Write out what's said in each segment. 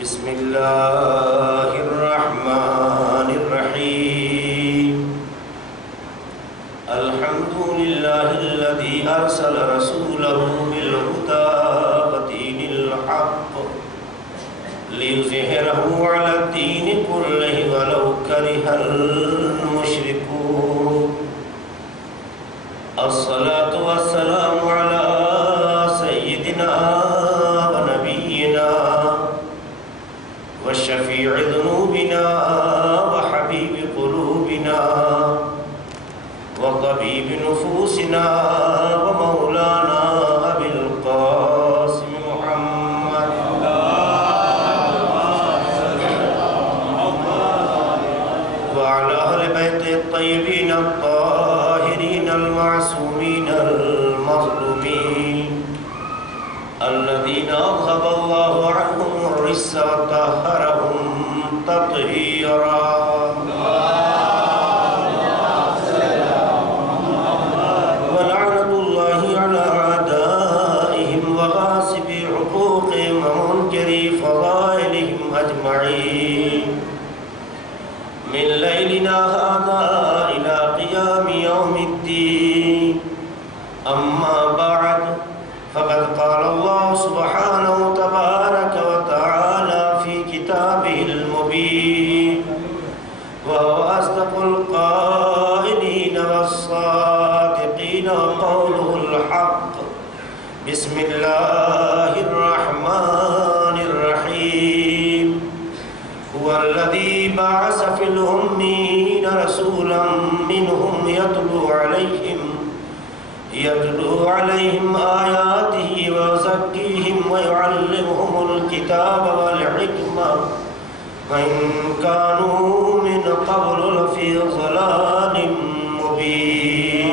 بسم اللہ الرحمن الرحیم الحمد للہ الذی ارسل رسولہ بالہدی ودین الحق لیظہرہ علی الدین کلہ ولو کرہ المشرکون الصلاة والسلام علی سیدنا وشفيع ذنوبنا وحبيب قلوبنا وطبيب نفوسنا ومولانا أبي القاسم محمد وعلى أهل بيت الطيبين الطاهرين المعصومين المظلومين الذين أذهب الله عنهم الرجس وطهرهم تطهيرا ولعنة الله على أعدائهم وغاصبي حقوقهم ومنكري فضائلهم أجمعين من ليلنا هذا إلى قيام يوم الدين أما بعد فقد قال الله سبحانه تبارك وتعالى في كتابه المبين وهو أصدق القائلين والصادقين وقوله الحق بسم الله الرحمن الرحيم هو الذي بعث في الأميين رسولا منهم يتلو عليهم آياته ويزكيهم ويعلمهم الكتاب والحكمة وإن كانوا من قبل لفي ضلال مبين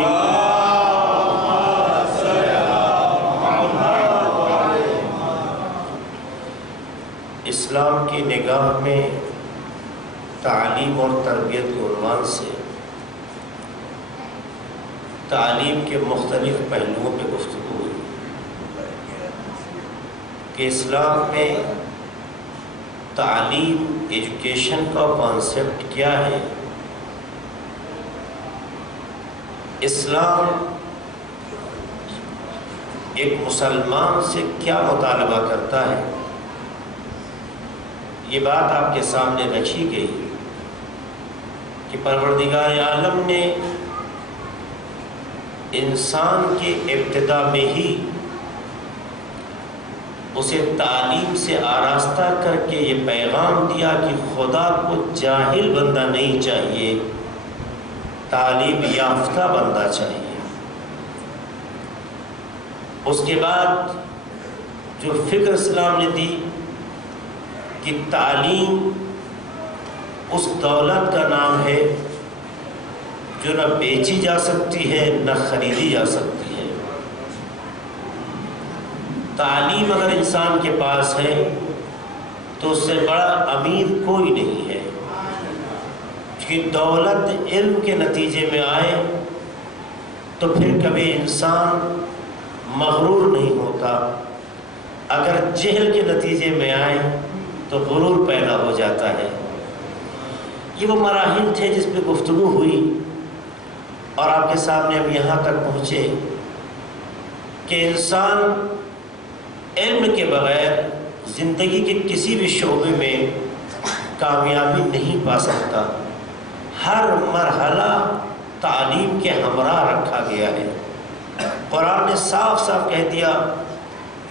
اسلام کی نگاہ میں تعلیم اور تربیت کے عنوان سے تعلیم کے مختلف پہلوؤں پہ گفتگو ہوئی کہ اسلام میں تعلیم ایجوکیشن کا کانسیپٹ کیا ہے، اسلام ایک مسلمان سے کیا مطالبہ کرتا ہے۔ یہ بات آپ کے سامنے رکھی گئی کہ پروردگار عالم نے انسان کی ابتدا میں ہی اسے تعلیم سے آراستہ کر کے یہ پیغام دیا کہ خدا کو جاہل بندہ نہیں چاہیے، تعلیم یافتہ بندہ چاہیے۔ اس کے بعد جو فکر اسلام نے دی کہ تعلیم اس دولت کا نام ہے جو نہ بیچی جا سکتی ہے نہ خریدی جا سکتی ہے۔ تعلیم اگر انسان کے پاس ہے تو اس سے بڑا امیر کوئی نہیں ہے، کیونکہ دولت علم کے نتیجے میں آئے تو پھر کبھی انسان مغرور نہیں ہوتا، اگر جہل کے نتیجے میں آئے تو غرور پیدا ہو جاتا ہے۔ یہ وہ مراحل تھے جس پہ گفتگو ہوئی اور آپ کے سامنے ہم یہاں تک پہنچے کہ انسان علم کے بغیر زندگی کے کسی بھی شعبے میں کامیابی نہیں پا سکتا۔ ہر مرحلہ تعلیم کے ہمراہ رکھا گیا ہے۔ قرآن نے صاف صاف کہہ دیا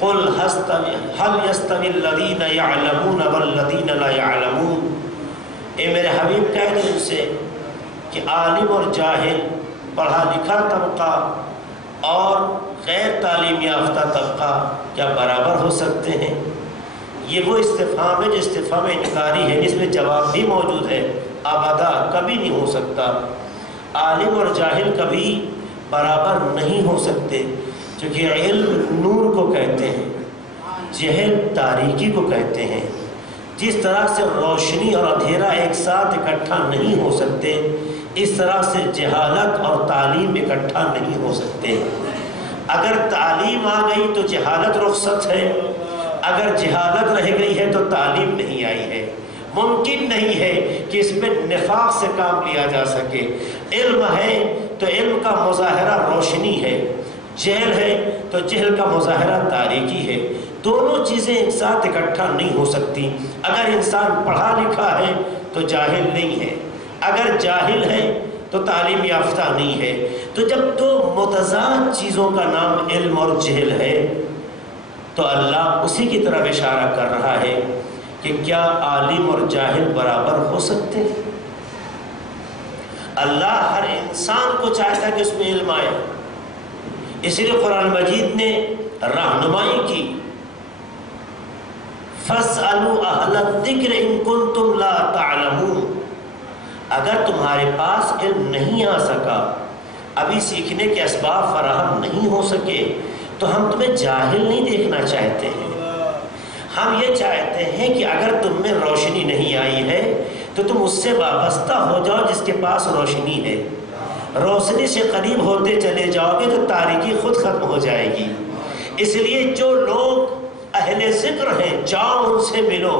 قُلْ هَلْ يَسْتَوِي الَّذِينَ يَعْلَمُونَ وَالَّذِينَ لَا يَعْلَمُونَ، اے میرے حبیب کہہ دیں ان سے کہ عالم اور جاہل، پڑھا لکھا طبقہ اور غیر تعلیم یافتہ طبقہ کیا برابر ہو سکتے ہیں؟ یہ وہ استفہام ہے جو استفہام انکاری ہے، جس میں جواب بھی موجود ہے، ابدا کبھی نہیں ہو سکتا۔ عالم اور جاہل کبھی برابر نہیں ہو سکتے، کیونکہ علم نور کو کہتے ہیں، جہل تاریکی کو کہتے ہیں۔ جس طرح سے روشنی اور اندھیرا ایک ساتھ اکٹھا نہیں ہو سکتے، اس طرح سے جہالت اور تعلیم اکٹھا نہیں ہو سکتے۔ اگر تعلیم آ گئی تو جہالت رخصت ہے، اگر جہالت رہ گئی ہے تو تعلیم نہیں آئی ہے۔ ممکن نہیں ہے کہ اس میں نفاق سے کام لیا جا سکے۔ علم ہے تو علم کا مظاہرہ روشنی ہے، جہل ہے تو جہل کا مظاہرہ تاریکی ہے۔ دونوں چیزیں ایک ساتھ اکٹھا نہیں ہو سکتی۔ اگر انسان پڑھا لکھا ہے تو جاہل نہیں ہے، اگر جاہل ہے تو تعلیم یافتہ نہیں ہے۔ تو جب دو متضاد چیزوں کا نام علم اور جہل ہے تو اللہ اسی کی طرف اشارہ کر رہا ہے کہ کیا عالم اور جاہل برابر ہو سکتے ہیں؟ اللہ ہر انسان کو چاہتا ہے کہ اس میں علم آئے، اس لیے قرآن مجید نے رہنمائی کی، فَاسْأَلُوا أَهْلَ الذِّكْرِ إِن كُنتُمْ لَا تَعْلَمُونَ۔ اگر تمہارے پاس علم نہیں آ سکا، ابھی سیکھنے کے اسباب فراہم نہیں ہو سکے، تو ہم تمہیں جاہل نہیں دیکھنا چاہتے ہیں۔ ہم یہ چاہتے ہیں کہ اگر تم میں روشنی نہیں آئی ہے تو تم اس سے وابستہ ہو جاؤ جس کے پاس روشنی ہے۔ روشنی سے قریب ہوتے چلے جاؤ گے تو تاریکی خود ختم ہو جائے گی۔ اس لیے جو لوگ اہل ذکر ہیں جاؤ ان سے ملو۔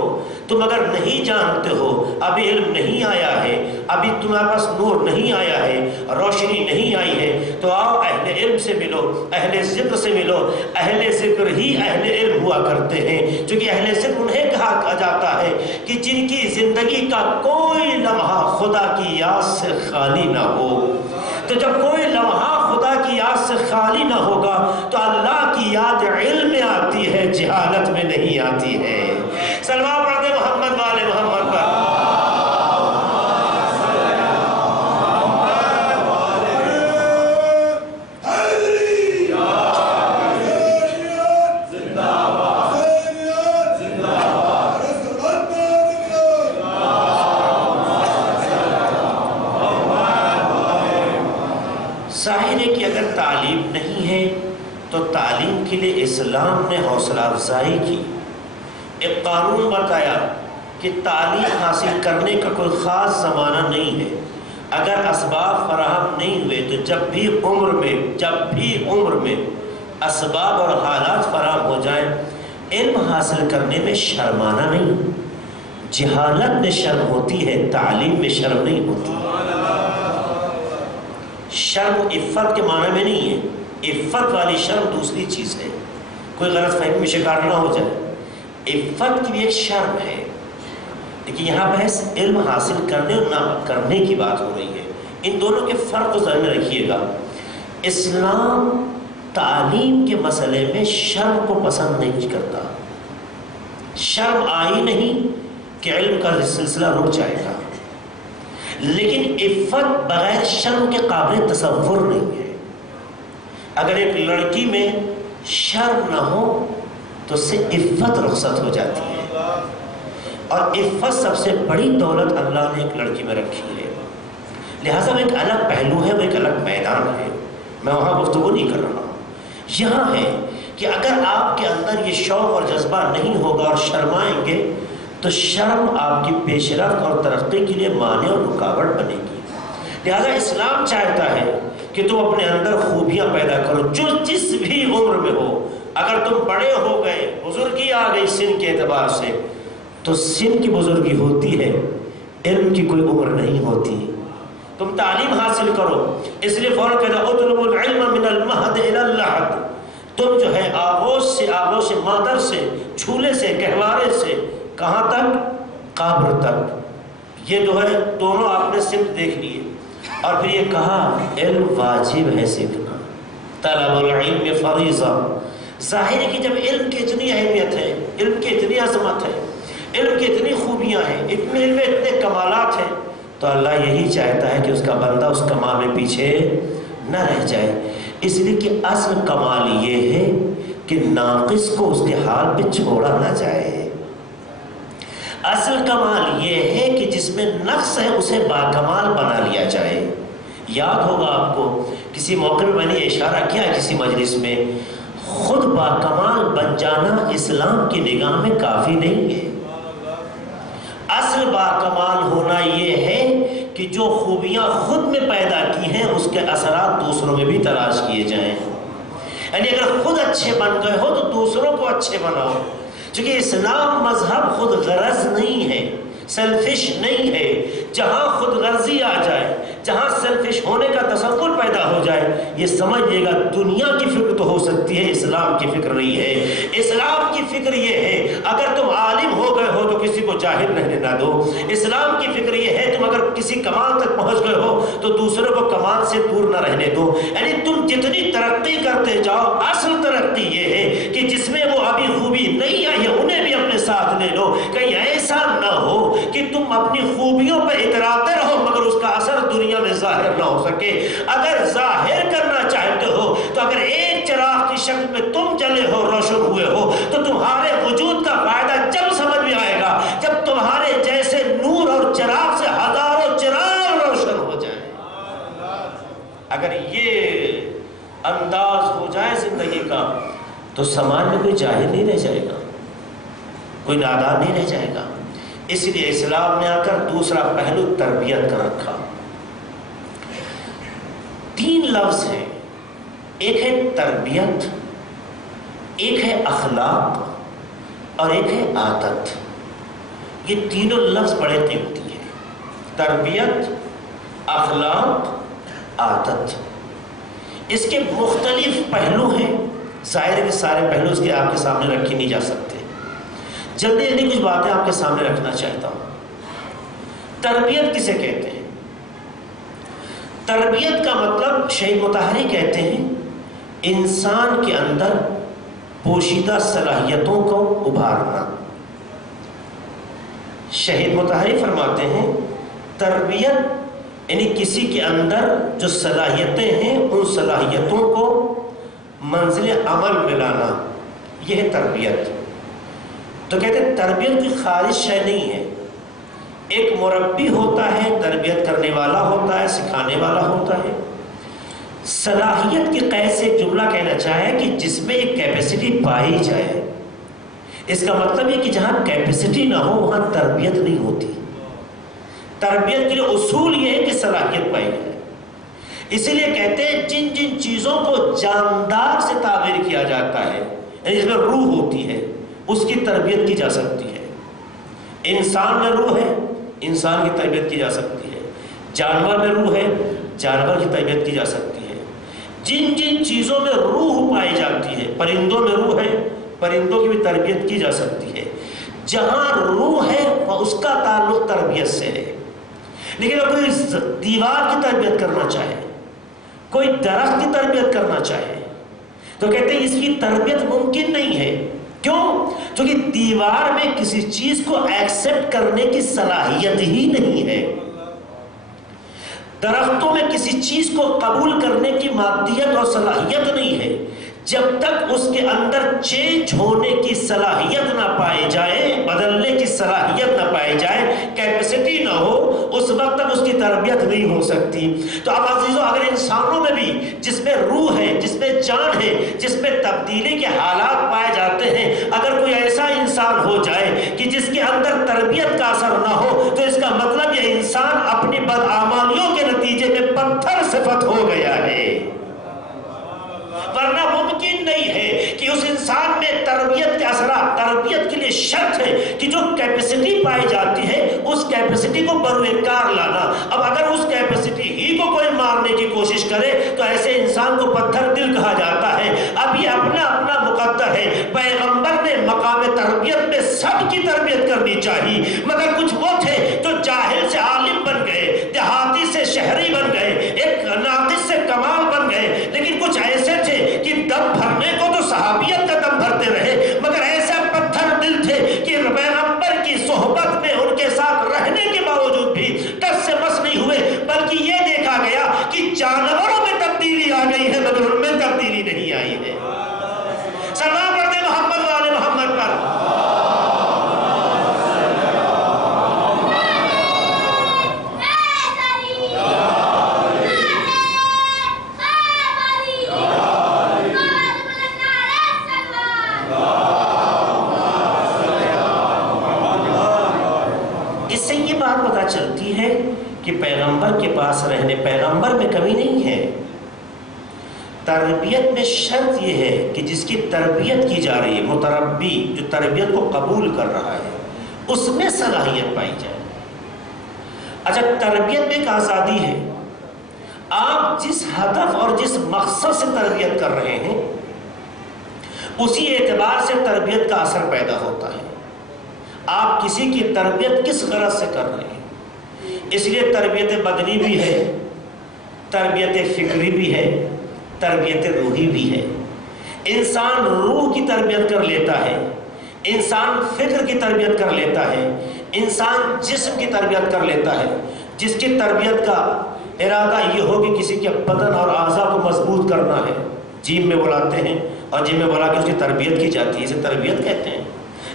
تم اگر نہیں جانتے ہو، ابھی علم نہیں آیا ہے، ابھی تمہارے پاس نور نہیں آیا ہے، روشنی نہیں آئی ہے، تو آؤ اہل علم سے ملو، اہل ذکر سے ملو۔ اہل ذکر ہی اہل علم ہوا کرتے ہیں، چونکہ اہل ذکر انہیں کہا جاتا ہے کہ جن کی زندگی کا کوئی لمحہ خدا کی یاد سے خالی نہ ہو۔ تو جب کوئی لمحہ خدا کی یاد سے خالی نہ ہوگا تو اللہ کی یاد علم میں آتی ہے، جہالت میں نہیں آتی ہے۔ سلمان پڑھتے محمد والے محمد پر۔ ظاہر ہے کہ اگر تعلیم نہیں ہے تو تعلیم کے لیے اسلام نے حوصلہ افزائی کی، ایک قانون بتایا کہ تعلیم حاصل کرنے کا کوئی خاص زمانہ نہیں ہے۔ اگر اسباب فراہم نہیں ہوئے تو جب بھی عمر میں اسباب اور حالات فراہم ہو جائیں، علم حاصل کرنے میں شرمانا نہیں۔ جہالت میں شرم ہوتی ہے، تعلیم میں شرم نہیں ہوتی۔ شرم عفت کے معنی میں نہیں ہے، عفت والی شرم دوسری چیز ہے، کوئی غلط فہمی میں شکار نہ ہو جائے۔ عفت کی بھی ایک شرم ہے، لیکن یہاں بحث علم حاصل کرنے اور نہ کرنے کی بات ہو رہی ہے۔ ان دونوں کے فرق کو ذہن میں رکھیے گا۔ اسلام تعلیم کے مسئلے میں شرم کو پسند نہیں کرتا۔ شرم آئی نہیں کہ علم کا سلسلہ رک جائے گا، لیکن عفت بغیر شرم کے قابل تصور نہیں ہے۔ اگر ایک لڑکی میں شرم نہ ہو تو اس سے عفت رخصت ہو جاتی ہے، اور عفت سب سے بڑی دولت اللہ نے ایک لڑکی میں رکھی ہے۔ لہٰذا وہ ایک الگ پہلو ہے، وہ ایک الگ میدان ہے، میں وہاں گفتگو نہیں کر رہا ہوں۔ یہاں ہے کہ اگر آپ کے اندر یہ شوق اور جذبہ نہیں ہوگا اور شرمائیں گے تو شرم آپ کی پیش رفت اور ترقی کے لیے مانع اور رکاوٹ بنے گی۔ لہذا اسلام چاہتا ہے کہ تم اپنے اندر خوبیاں پیدا کرو، جو جس بھی عمر میں ہو۔ اگر تم بڑے ہو گئے، بزرگی آ گئی سن کے اعتبار سے، تو سن کی بزرگی ہوتی ہے، علم کی کوئی عمر نہیں ہوتی۔ تم تعلیم حاصل کرو، اس لیے فوراً کہتا اطلبوا العلم من المہد الی اللحد۔ تم جو ہے آغوش مادر سے، جھولے سے، گہوارے سے کہاں تک؟ قبر تک۔ یہ جو ہے دونوں آپ نے صرف دیکھ لیے، اور پھر یہ کہا علم واجب ہے سیکھنا، طلب العلم فریضہ۔ ظاہر ہے کہ جب علم کی اتنی اہمیت ہے، علم کی اتنی عظمت ہے، علم کی اتنی خوبیاں ہیں، اتنے علم میں اتنے کمالات ہیں، تو اللہ یہی چاہتا ہے کہ اس کا بندہ اس کمال میں پیچھے نہ رہ جائے۔ اس لیے کہ اصل کمال یہ ہے کہ ناقص کو اس کے حال پہ چھوڑا نہ جائے۔ اصل کمال یہ ہے کہ جس میں نقص ہے اسے باکمال بنا لیا جائے۔ یاد ہوگا آپ کو کسی موقع میں میں نے یہ اشارہ کیا کسی مجلس میں، خود باکمال بن جانا اسلام کی نگاہ میں کافی نہیں ہے۔ اصل باکمال ہونا یہ ہے کہ جو خوبیاں خود میں پیدا کی ہیں اس کے اثرات دوسروں میں بھی تلاش کیے جائیں۔ یعنی اگر خود اچھے بن گئے ہو تو دوسروں کو اچھے بناؤ۔ چونکہ اسلام مذہب خود غرض نہیں ہے، سیلفش نہیں ہے۔ جہاں خود غرضی آ جائے، جہاں سیلفش ہونے کا تصور پیدا ہو جائے، یہ سمجھ لے گا دنیا کی فکر تو ہو سکتی ہے، اسلام کی فکر نہیں ہے۔ اسلام کی فکر یہ ہے اگر تم عالم ہو گئے ہو تو کسی کو جاہل رہنے نہ دو۔ اسلام کی فکر یہ ہے تم اگر کسی کمال تک پہنچ گئے ہو تو دوسروں کو کمال سے دور نہ رہنے دو۔ یعنی تم جتنی ترقی کرتے جاؤ، اصل ترقی یہ ہے کہ جس میں وہ ابھی خوبی نہیں آئی ہے انہیں بھی اپنے ساتھ لے لو۔ کہیں ایسا نہ ہو کہ تم اپنی خوبیوں پر اتراتے رہو مگر اس کا اثر دنیا میں ظاہر نہ ہو سکے۔ اگر ظاہر کرنا چاہتے ہو تو اگر ایک چراغ کی شکل میں تم جلے ہو، روشن ہوئے ہو، تو تمہارے وجود کا فائدہ جب سمجھ میں آئے گا جب تمہارے جیسے نور اور چراغ سے ہزاروں چراغ روشن ہو جائیں۔ اگر یہ انداز ہو جائے زندگی کا تو سماج میں کوئی جاہل نہیں رہ جائے گا، کوئی نادان نہیں رہ جائے گا۔ اس لیے اسلام نے آ کر دوسرا پہلو تربیت کا رکھا۔ 3 لفظ ہیں، ایک ہے تربیت، ایک ہے اخلاق اور ایک ہے عادت۔ یہ تینوں لفظ بڑے قیمتی ہیں، تربیت، اخلاق، عادت۔ اس کے مختلف پہلو ہیں، ظاہر کے سارے پہلو اس کے آپ کے سامنے رکھے نہیں جا سکتے۔ جلدی جلدی کچھ باتیں آپ کے سامنے رکھنا چاہتا ہوں۔ تربیت کسے کہتے ہیں؟ تربیت کا مطلب شہید مطہری کہتے ہیں انسان کے اندر پوشیدہ صلاحیتوں کو ابھارنا۔ شہید مطہری فرماتے ہیں تربیت یعنی کسی کے اندر جو صلاحیتیں ہیں ان صلاحیتوں کو منزل عمل میں لانا، یہ ہے تربیت۔ تو کہتے ہیں تربیت کوئی خارج شے نہیں ہے۔ ایک مربی ہوتا ہے، تربیت کرنے والا ہوتا ہے، سکھانے والا ہوتا ہے۔ صلاحیت کی قید سے ایک جملہ کہنا چاہے کہ جس میں ایک کیپیسٹی پائی جائے۔ اس کا مطلب یہ کہ جہاں کیپیسٹی نہ ہو وہاں تربیت نہیں ہوتی۔ تربیت کے لیے اصول یہ ہے کہ صلاحیت پائی جائے۔ اسی لیے کہتے ہیں جن جن چیزوں کو جاندار سے تعبیر کیا جاتا ہے، یعنی جس میں روح ہوتی ہے، اس کی تربیت کی جا سکتی ہے۔ انسان میں روح ہے، انسان کی تربیت کی جا سکتی ہے۔ جانور میں روح ہے، جانور کی تربیت کی جا سکتی ہے۔ جن جن چیزوں میں روح پائی جاتی ہے، پرندوں میں روح ہے، پرندوں کی بھی تربیت کی جا سکتی ہے۔ جہاں روح ہے وہ اس کا تعلق تربیت سے ہے۔ لیکن اگر کوئی دیوار کی تربیت کرنا چاہے، کوئی درخت کی تربیت کرنا چاہے تو کہتے ہیں اس کی تربیت ممکن نہیں ہے۔ کیوں؟ کیونکہ دیوار میں کسی چیز کو ایکسپٹ کرنے کی صلاحیت ہی نہیں ہے۔ درختوں میں کسی چیز کو قبول کرنے کی مادیت اور صلاحیت نہیں ہے۔ جب تک اس کے اندر چینج ہونے کی صلاحیت نہ پائی جائے، بدلنے کی صلاحیت نہ پائی جائے، کیپیسٹی نہ ہو، اس وقت تک اس کی تربیت نہیں ہو سکتی۔ تو اب عزیزو اگر انسانوں میں بھی جس میں روح ہے، جس میں جان ہے، جس میں تبدیلی کے حالات پائے جاتے ہیں، اگر کوئی ایسا انسان ہو جائے کہ جس کے اندر تربیت کا اثر نہ ہو تو اس کا مطلب یہ انسان اپنی بدعمالیوں کے نتیجے میں پتھر صفت ہو گیا ہے۔ ورنہ ممکن نہیں ہے کہ اس انسان میں تربیت کے اثرات، تربیت کے لیے شرط ہے کہ جو کیپیسٹی پائی جاتی ہے اس کیپیسٹی کو بروئے کار لانا۔ اب اگر اس کیپیسٹی ہی کو کوئی مارنے کی کوشش کرے تو ایسے انسان کو پتھر دل کہا جاتا ہے۔ اب یہ اپنا اپنا مقدر ہے۔ پیغمبر نے مقام تربیت میں سب کی تربیت کرنی چاہیے، مگر کچھ وہ تھے جو جاہل سے عالم بن گئے، دیہاتی سے شہری بن گئے، ایک ناقص سے کمال بن گئے۔ لیکن کچھ ایسے تھے کہ دم بھرنے کو تو صحابیت کا دم بھرتے رہے، مگر ایسا پتھر دل تھے کہ پیغمبر کی صحبت میں ان کے ساتھ رہنے کے باوجود بھی ٹس سے مس نہیں ہوئے، بلکہ یہ دیکھا گیا کہ جانوروں میں تبدیلی آ گئی ہے مگر ان میں تبدیلی نہیں آئی ہے۔ سلام پڑھتے محمد والے محمد پر۔ چلتی ہے کہ پیغمبر کے پاس رہنے، پیغمبر میں کمی نہیں ہے، تربیت میں شرط یہ ہے کہ جس کی تربیت کی جا رہی ہے، متربی جو تربیت کو قبول کر رہا ہے، اس میں صلاحیت پائی جائے۔ اچھا، تربیت میں ایک آزادی ہے، آپ جس ہدف اور جس مقصد سے تربیت کر رہے ہیں اسی اعتبار سے تربیت کا اثر پیدا ہوتا ہے۔ آپ کسی کی تربیت کس غرض سے کر رہے ہیں، اس لیے تربیت بدنی بھی ہے، تربیت فکری بھی ہے، تربیت روحی بھی ہے۔ انسان روح کی تربیت کر لیتا ہے، انسان فکر کی تربیت کر لیتا ہے، انسان جسم کی تربیت کر لیتا ہے۔ جس کی تربیت کا ارادہ یہ ہو کہ کسی کے بدن اور اعضاء کو مضبوط کرنا ہے، جیم میں بلاتے ہیں، اور جیم میں بلا کے اس کی تربیت کی جاتی ہے، اسے تربیت کہتے ہیں۔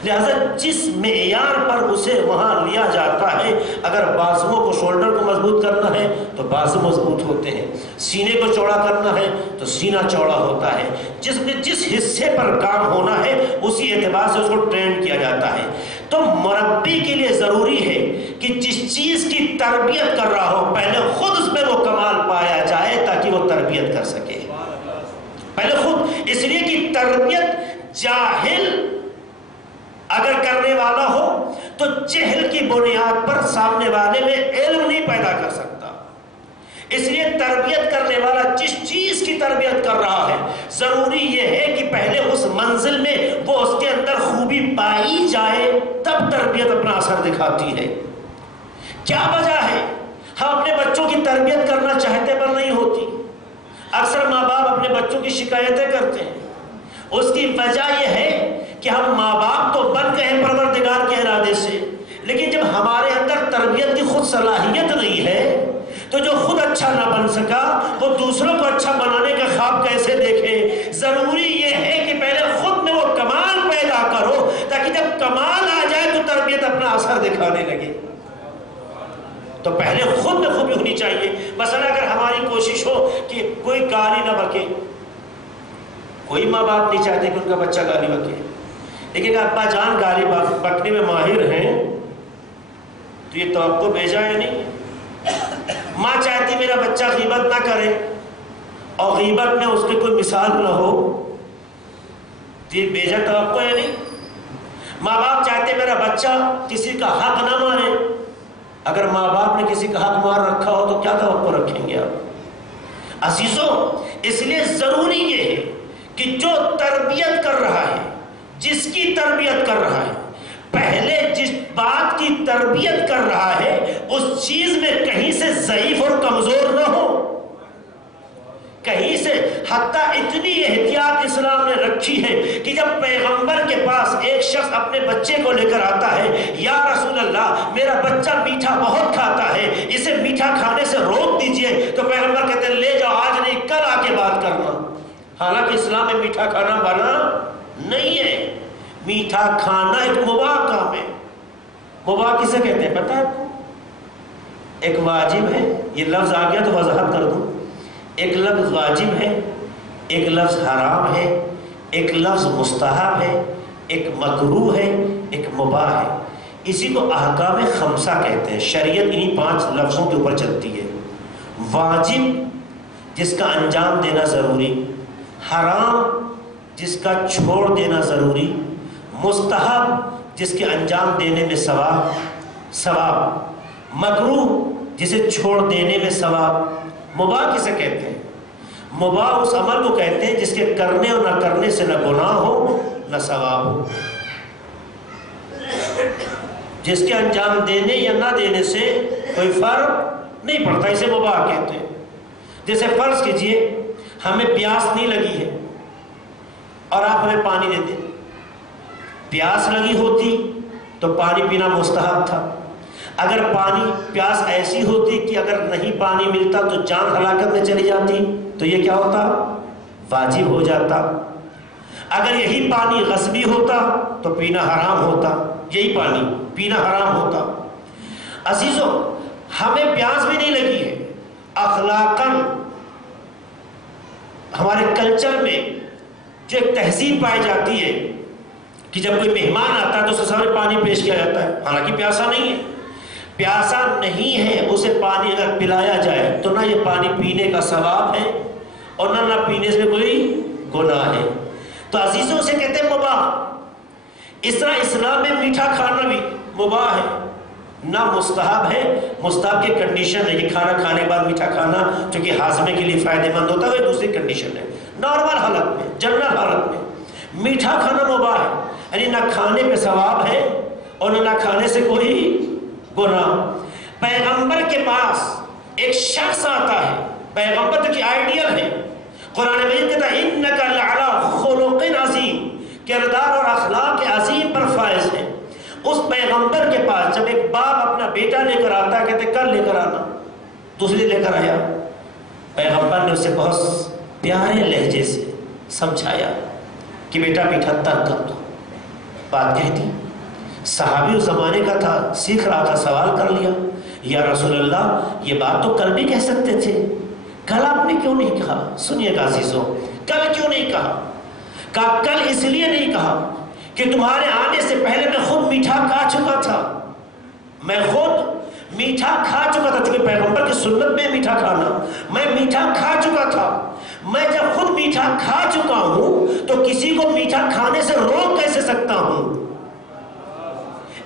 لہذا جس معیار پر اسے وہاں لیا جاتا ہے، اگر بازوؤں کو، شولڈر کو مضبوط کرنا ہے تو بازو مضبوط ہوتے ہیں، سینے کو چوڑا کرنا ہے تو سینہ چوڑا ہوتا ہے، جس میں جس حصے پر کام ہونا ہے اسی اعتبار سے اس کو ٹرین کیا جاتا ہے۔ تو مربی کے لیے ضروری ہے کہ جس چیز کی تربیت کر رہا ہو پہلے خود اس میں وہ کمال پایا جائے تاکہ وہ تربیت کر سکے، پہلے خود۔ اس لیے کہ تربیت جاہل اگر کرنے والا ہو تو جہل کی بنیاد پر سامنے والے میں علم نہیں پیدا کر سکتا۔ اس لیے تربیت کرنے والا جس چیز کی تربیت کر رہا ہے ضروری یہ ہے کہ پہلے اس منزل میں وہ اس کے اندر خوبی پائی جائے، تب تربیت اپنا اثر دکھاتی ہے۔ کیا وجہ ہے ہم اپنے بچوں کی تربیت کرنا چاہتے پر نہیں ہوتی؟ اکثر ماں باپ اپنے بچوں کی شکایتیں کرتے ہیں، اس کی وجہ یہ ہے کہ ہم ماں باپ تو بن گئے ہیں پروردگار کے ارادے سے، لیکن جب ہمارے اندر تربیت کی خود صلاحیت نہیں ہے تو جو خود اچھا نہ بن سکا وہ دوسروں کو اچھا بنانے کا خواب کیسے دیکھے؟ ضروری یہ ہے کہ پہلے خود میں وہ کمال پیدا کرو تاکہ جب کمال آ جائے تو تربیت اپنا اثر دکھانے لگے۔ تو پہلے خود میں خوبی ہونی چاہیے۔ مثلا اگر ہماری کوشش ہو کہ کوئی گالی نہ بکے، کوئی ماں باپ نہیں چاہتے کہ ان کا بچہ گالی بکے، لیکن ابا جان گالی بکنے میں ماہر ہیں تو یہ توقع بھیجا یا نہیں؟ ماں چاہتی میرا بچہ غیبت نہ کرے اور غیبت میں اس کی کوئی مثال نہ ہو تو یہ بھیجا توقع یا نہیں؟ ماں باپ چاہتے میرا بچہ کسی کا حق نہ مارے، اگر ماں باپ نے کسی کا حق مار رکھا ہو تو کیا توقع رکھیں گے آپ؟ عزیزوں، اس لیے ضروری یہ ہے کہ جو تربیت کر رہا ہے، جس کی تربیت کر رہا ہے، پہلے جس بات کی تربیت کر رہا ہے اس چیز میں کہیں سے ضعیف اور کمزور نہ ہو، کہیں سے۔ حتیٰ اتنی احتیاط اسلام نے رکھی ہے کہ جب پیغمبر کے پاس ایک شخص اپنے بچے کو لے کر آتا ہے، یا رسول اللہ میرا بچہ میٹھا بہت کھاتا ہے، اسے میٹھا کھانے سے روک دیجئے، تو پیغمبر کہتے ہیں لے جاؤ، آج نہیں کل آ کے بات کرنا۔ حالانکہ اسلام میں میٹھا کھانا بنا نہیں ہے، میٹھا کھانا ایک مباح کام ہے۔ مباح کسے کہتے ہیں پتہ ہے آپ کو؟ ایک واجب ہے، یہ لفظ آ گیا تو وضاحت کر دوں، ایک لفظ واجب ہے، ایک لفظ حرام ہے، ایک لفظ مستحب ہے، ایک مکروہ ہے، ایک مباح ہے۔ اسی کو احکام خمسہ کہتے ہیں۔ شریعت انہی 5 لفظوں کے اوپر چلتی ہے۔ واجب جس کا انجام دینا ضروری، حرام جس کا چھوڑ دینا ضروری، مستحب جس کے انجام دینے میں ثواب، مکروہ جسے چھوڑ دینے میں ثواب۔ مباح کسے کہتے ہیں؟ مباح اس عمل کو کہتے ہیں جس کے کرنے اور نہ کرنے سے نہ گناہ ہو نہ ثواب ہو، جس کے انجام دینے یا نہ دینے سے کوئی فرق نہیں پڑتا، اسے مباح کہتے ہیں۔ جیسے فرض کیجئے ہمیں پیاس نہیں لگی ہے اور آپ ہمیں پانی دیتے، پیاس لگی ہوتی تو پانی پینا مستحب تھا، اگر پیاس ایسی ہوتی کہ اگر نہیں پانی ملتا تو جان ہلاکت میں چلی جاتی تو یہ کیا ہوتا؟ واجب ہو جاتا۔ اگر یہی پانی غصبی ہوتا تو پینا حرام ہوتا، یہی پانی پینا حرام ہوتا۔ عزیزوں، ہمیں پیاس بھی نہیں لگی ہے، اخلاقاً ہمارے کلچر میں جو ایک تہذیب پائی جاتی ہے کہ جب کوئی مہمان آتا ہے تو اسے سامنے پانی پیش کیا جاتا ہے، حالانکہ پیاسا نہیں ہے۔ پیاسا نہیں ہے، اسے پانی اگر پلایا جائے تو نہ یہ پانی پینے کا ثواب ہے اور نہ پینے سے کوئی گناہ ہے. تو عزیزوں سے کہتے ہیں مباح. اس طرح اسلام میں میٹھا کھانا بھی مباح ہے، نہ مستحب ہے. مستحب کی کنڈیشن ہے کہ کھانا کھانے کے بعد میٹھا کھانا چونکہ ہاضمے کے لیے فائدہ مند ہوتا ہے، وہ دوسری کنڈیشن ہے. نارمل حالت میں، جنرل حالت میں میٹھا کھانا مباح ہے، یعنی نہ کھانے پہ ثواب ہے اور نہ کھانے سے کوئی گناہ. پیغمبر کے پاس ایک شخص آتا ہے، پیغمبر جو کہ آئیڈیل ہے، قرآن مجید کہتا ہے انک لعلی خلق عظیم، کردار اور اخلاق عظیم پر فائز ہے. اس پیغمبر کے پاس جب ایک باپ اپنا بیٹا لے کر آتا ہے، کہتے کل لے کر آنا، دوسری لے کر آیا. پیغمبر نے اسے بہت پیارے لہجے سے سمجھایا کہ بیٹا میٹھا ترک کر دو. بات کہہ دی. صحابی اس زمانے کا تھا، سیکھ رہا تھا، سوال کر لیا، یا رسول اللہ یہ بات تو کل بھی کہہ سکتے تھے، کل آپ نے کیوں نہیں کہا؟ سنیے گا عزیزوں، کل کیوں نہیں کہا؟ کہا کل اس لیے نہیں کہا کہ تمہارے آنے سے پہلے میں خود میٹھا کھا چکا تھا. میں خود میٹھا کھا چکا تھا، چونکہ پیغمبر کی سنت میں میٹھا کھانا، میں میٹھا کھا چکا تھا. میں جب خود میٹھا کھا چکا ہوں تو کسی کو میٹھا کھانے سے روک کیسے سکتا ہوں؟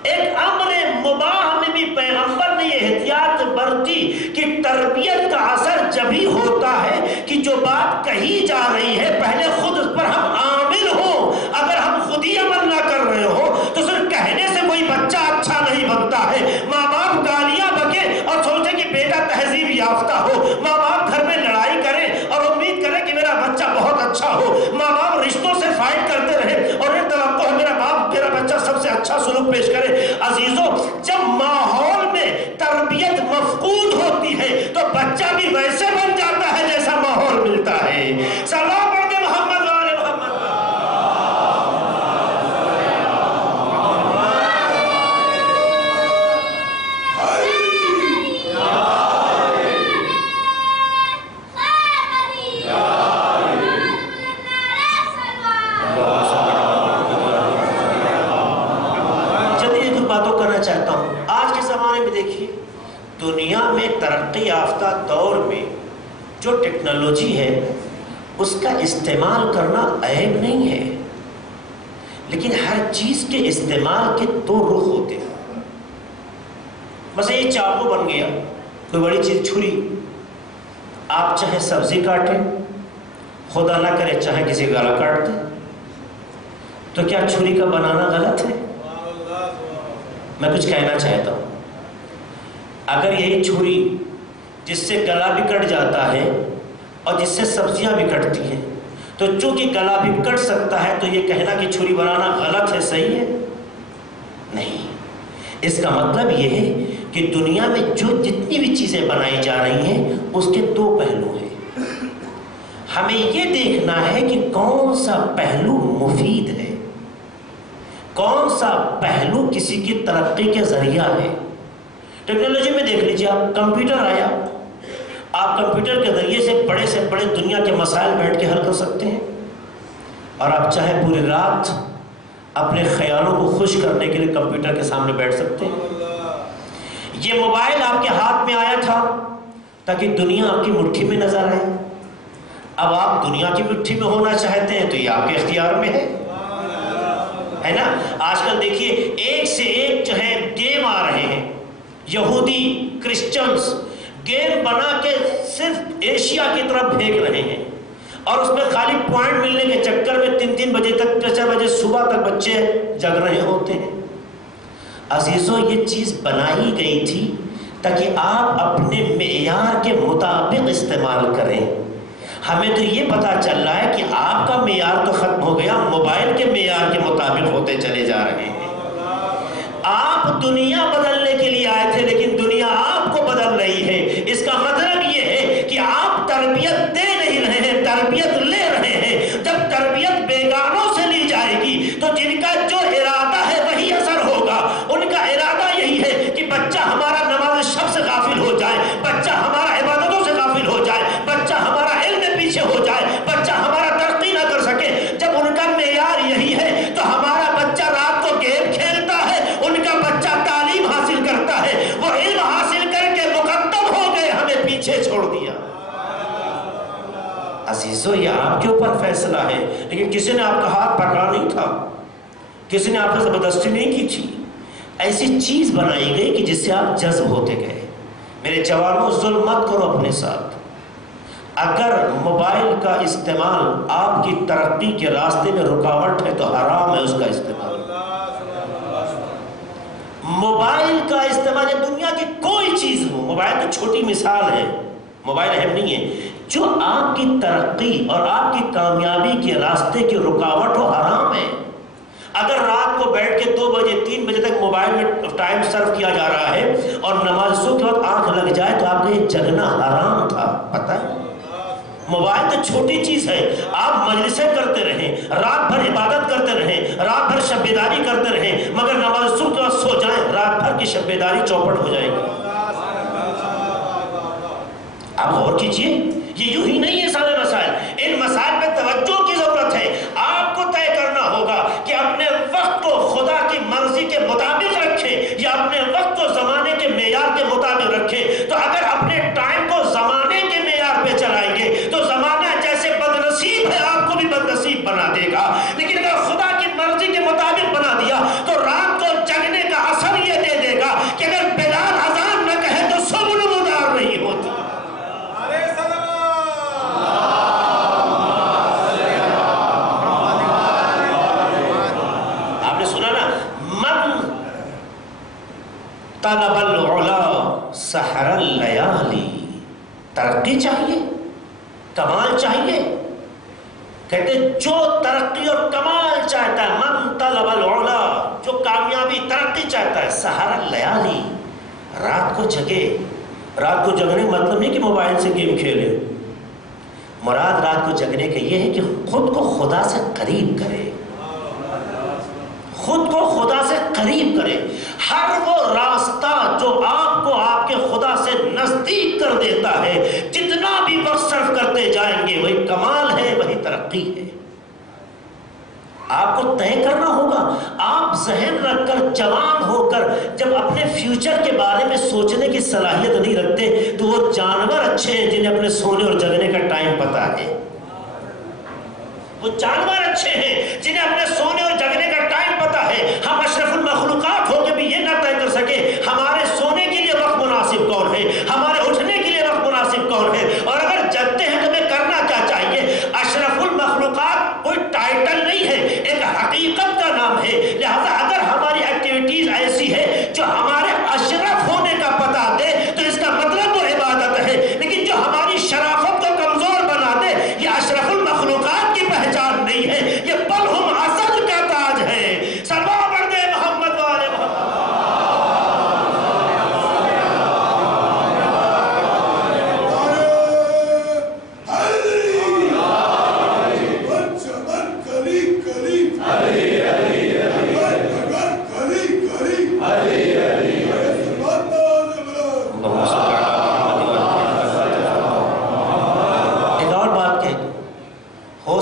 ایک امر مباح میں بھی پیغمبر نے یہ احتیاط برتی کہ تربیت کا اثر جبھی ہوتا ہے کہ جو بات کہی جا رہی ہے پہلے خود اس پر ہم عامل ہوں. اگر ہم خود ہی عمل نہ کر رہے ہو تو صرف کہنے سے کوئی بچہ اچھا نہیں بنتا ہے. ماں باپ گالیاں بکے اور سوچے کہ بیٹا تہذیب یافتہ ہو، ماں باپ گھر میں لڑائی کریں اور امید کریں کہ میرا بچہ بہت اچھا ہو، ماں باپ رشتوں سے فائٹ کرتے رہے اور یہ توقع ہے میرا بچہ سب سے اچھا سلوک پیش کرے. عزیزوں، جب ماحول میں تربیت مفقود ہوتی ہے تو بچہ بھی ویسے بن جاتا ہے جیسا ماحول ملتا ہے. سلام پڑھ کے محمد والے محمد. چاہتا ہوں آج کے زمانے میں دیکھیے، دنیا میں ترقی یافتہ دور میں جو ٹیکنالوجی ہے اس کا استعمال کرنا عیب نہیں ہے، لیکن ہر چیز کے استعمال کے دو رخ ہوتے ہیں. مثلا یہ چاقو بن گیا، کوئی بڑی چیز چھری، آپ چاہے سبزی کاٹیں، خدا نہ کرے چاہے کسی کا گلا کاٹ دیں، تو کیا چھری کا بنانا غلط ہے؟ میں کچھ کہنا چاہتا ہوں، اگر یہی چھری جس سے گلا بھی کٹ جاتا ہے اور جس سے سبزیاں بھی کٹتی ہیں، تو چونکہ گلا بھی کٹ سکتا ہے تو یہ کہنا کہ چھری بنانا غلط ہے صحیح ہے؟ نہیں. اس کا مطلب یہ ہے کہ دنیا میں جو جتنی بھی چیزیں بنائی جا رہی ہیں اس کے دو پہلو ہیں. ہمیں یہ دیکھنا ہے کہ کون سا پہلو مفید ہے، کون سا پہلو کسی کی ترقی کے ذریعہ ہے. ٹیکنالوجی میں دیکھ لیجیے، آپ کمپیوٹر آیا، آپ کمپیوٹر کے ذریعے سے بڑے دنیا کے مسائل بیٹھ کے حل کر سکتے ہیں، اور آپ چاہے پوری رات اپنے خیالوں کو خوش کرنے کے لیے کمپیوٹر کے سامنے بیٹھ سکتے ہیں. یہ موبائل آپ کے ہاتھ میں آیا تھا تاکہ دنیا آپ کی مٹھی میں نظر آئے. اب آپ دنیا کی مٹھی میں ہونا چاہتے ہیں تو یہ آپ کے اختیار میں ہے نا. آج کل دیکھیے ایک سے ایک جو ہے گیم آ رہے ہیں، یہودی کرسچنز گیم بنا کے صرف ایشیا کی طرف بھیگ رہے ہیں، اور اس میں خالی پوائنٹ ملنے کے چکر میں 3 بجے تک 4 بجے صبح تک بچے جگ رہے ہوتے ہیں. عزیزوں، یہ چیز بنائی گئی تھی تاکہ آپ اپنے معیار کے مطابق استعمال کریں. ہمیں تو یہ پتا چل رہا ہے کہ آپ کا معیار تو ختم ہو گیا، موبائل کے معیار کے مطابق ہوتے چلے جا رہے ہیں. آپ دنیا بدلنے کے لیے آئے تھے لیکن دنیا آپ کو بدل رہی ہے. اس کا مطلب یہ ہے کہ آپ تربیت دے نہیں رہے ہیں، تربیت لے رہے ہیں. جب تربیت بیگانوں سے لی جائے گی تو جن کا جو ارادہ ہے وہی اثر ہوگا. ان کا ارادہ یہی ہے کہ بچہ ہمارا نماز شب سے غافل ہو جائے، بچہ ہمارا عبادتوں سے غافل ہو جائے، بچہ ہمارا علم میں پیچھے ہو جائے، بچہ ہمارا ترقی نہ کر سکے. جب ان کا معیار یہی ہے تو ہمارا بچہ رات کو گیم کھیلتا ہے، ان کا بچہ تعلیم حاصل کرتا ہے، وہ علم حاصل کر کے مقدم ہو گئے فیصلہ ہے، لیکن کسی نے آپ کا ہاتھ پکڑا نہیں تھا، کسی نے آپ سے زبردستی نہیں کی تھی، ایسی چیز بنائی گئی کہ جس سے آپ جذب ہوتے گئے۔ میرے جوانوں، ظلم مت کرو اپنے ساتھ۔ اگر موبائل کا استعمال آپ کی ترقی کے راستے میں رکاوٹ ہے تو حرام ہے اس کا استعمال۔ موبائل کا استعمال دنیا کی کوئی چیز ہو، موبائل تو چھوٹی مثال ہے، موبائل اہم نہیں ہے، جو آپ کی ترقی اور آپ کی کامیابی کے راستے کی رکاوٹ ہو حرام ہے۔ اگر رات کو بیٹھ کے 2 بجے 3 بجے تک موبائل میں ٹائم صرف کیا جا رہا ہے اور نماز صبح کے وقت آنکھ لگ جائے تو آپ کا یہ جگنا حرام تھا، پتہ ہے؟ موبائل تو چھوٹی چیز ہے، آپ مجلسیں کرتے رہیں، رات بھر عبادت کرتے رہیں، رات بھر شب بیداری کرتے رہیں، مگر نماز صبح کے وقت سو جائیں، رات بھر کی شب بیداری چوپٹ ہو جائے گی۔ آپ غور کیجئے، یہ یوں ہی نہیں ہے سارے مسائل، ان مسائل پہ توجہ کی ضرورت ہے۔ آپ کو طے کرنا ہوگا کہ اپنے وقت کو خدا کی مرضی کے مطابق رکھیں یا اپنے وقت کو زمانے کے معیار کے مطابق رکھیں۔ تو اگر اپنے ٹائم کو زمانے کے معیار پہ چلائیں گے تو زمانہ جیسے بدنصیب ہے آپ کو بھی بدنصیب بنا دے گا، لیکن اگر خدا کی مرضی کے مطابق بنا دیا تو رات کو جگنے کا اثر یہ دے دے گا کہ اگر بلال اذان نہ کہے تو صبح نمودار نہیں ہوتی۔ طلب العلا سحر اللیالی، ترقی چاہیے، کمال چاہیے، کہتے جو ترقی اور کمال چاہتا ہے، من طلب العلا، جو کامیابی ترقی چاہتا ہے، سحر اللیالی، رات کو جگے۔ رات کو جگنے مطلب نہیں کہ موبائل سے گیم کھیلے، مراد رات کو جگنے کا یہ ہے کہ خود کو خدا سے قریب کرے، خود کو خدا سے قریب کرے۔ ہر وہ راستہ جو آپ کو آپ کے خدا سے نزدیک کر دیتا ہے، جتنا بھی وقت صرف کرتے جائیں گے وہی کمال ہے، وہی ترقی ہے۔ آپ کو طے کرنا ہوگا۔ آپ ذہن رکھ کر جوان ہو کر جب اپنے فیوچر کے بارے میں سوچنے کی صلاحیت نہیں رکھتے تو وہ جانور اچھے ہیں جنہیں اپنے سونے اور جگنے کا ٹائم پتہ ہے۔ وہ جانور اچھے ہیں جنہیں اپنے سونے اور جگنے کا ٹائم پتہ ہے۔ ہم اشرف المخلوقات ہو کے بھی یہ نہ طے کر سکے ہمارے سونے کے لیے وقت مناسب کون ہے، ہمارے اٹھنے کے لیے وقت مناسب کون ہے، اور اگر جگتے ہیں تو ہمیں کرنا کیا چاہیے۔ اشرف المخلوقات کوئی ٹائٹل نہیں ہے، ایک حقیقت کا نام ہے۔ لہذا اگر ہماری ایکٹیویٹیز ایسی ہے جو ہمارے اشرف ہونے کا پتہ دے تو اس کا مطلب وہ عبادت ہے، لیکن جو ہماری شرافت کو کمزور بنا دے یہ اشرف المخلوقات کی پہچان نہیں ہے، یہ بل ہم اسد کا تاج ہے۔ سلام پڑھ دے محمد والے محمد۔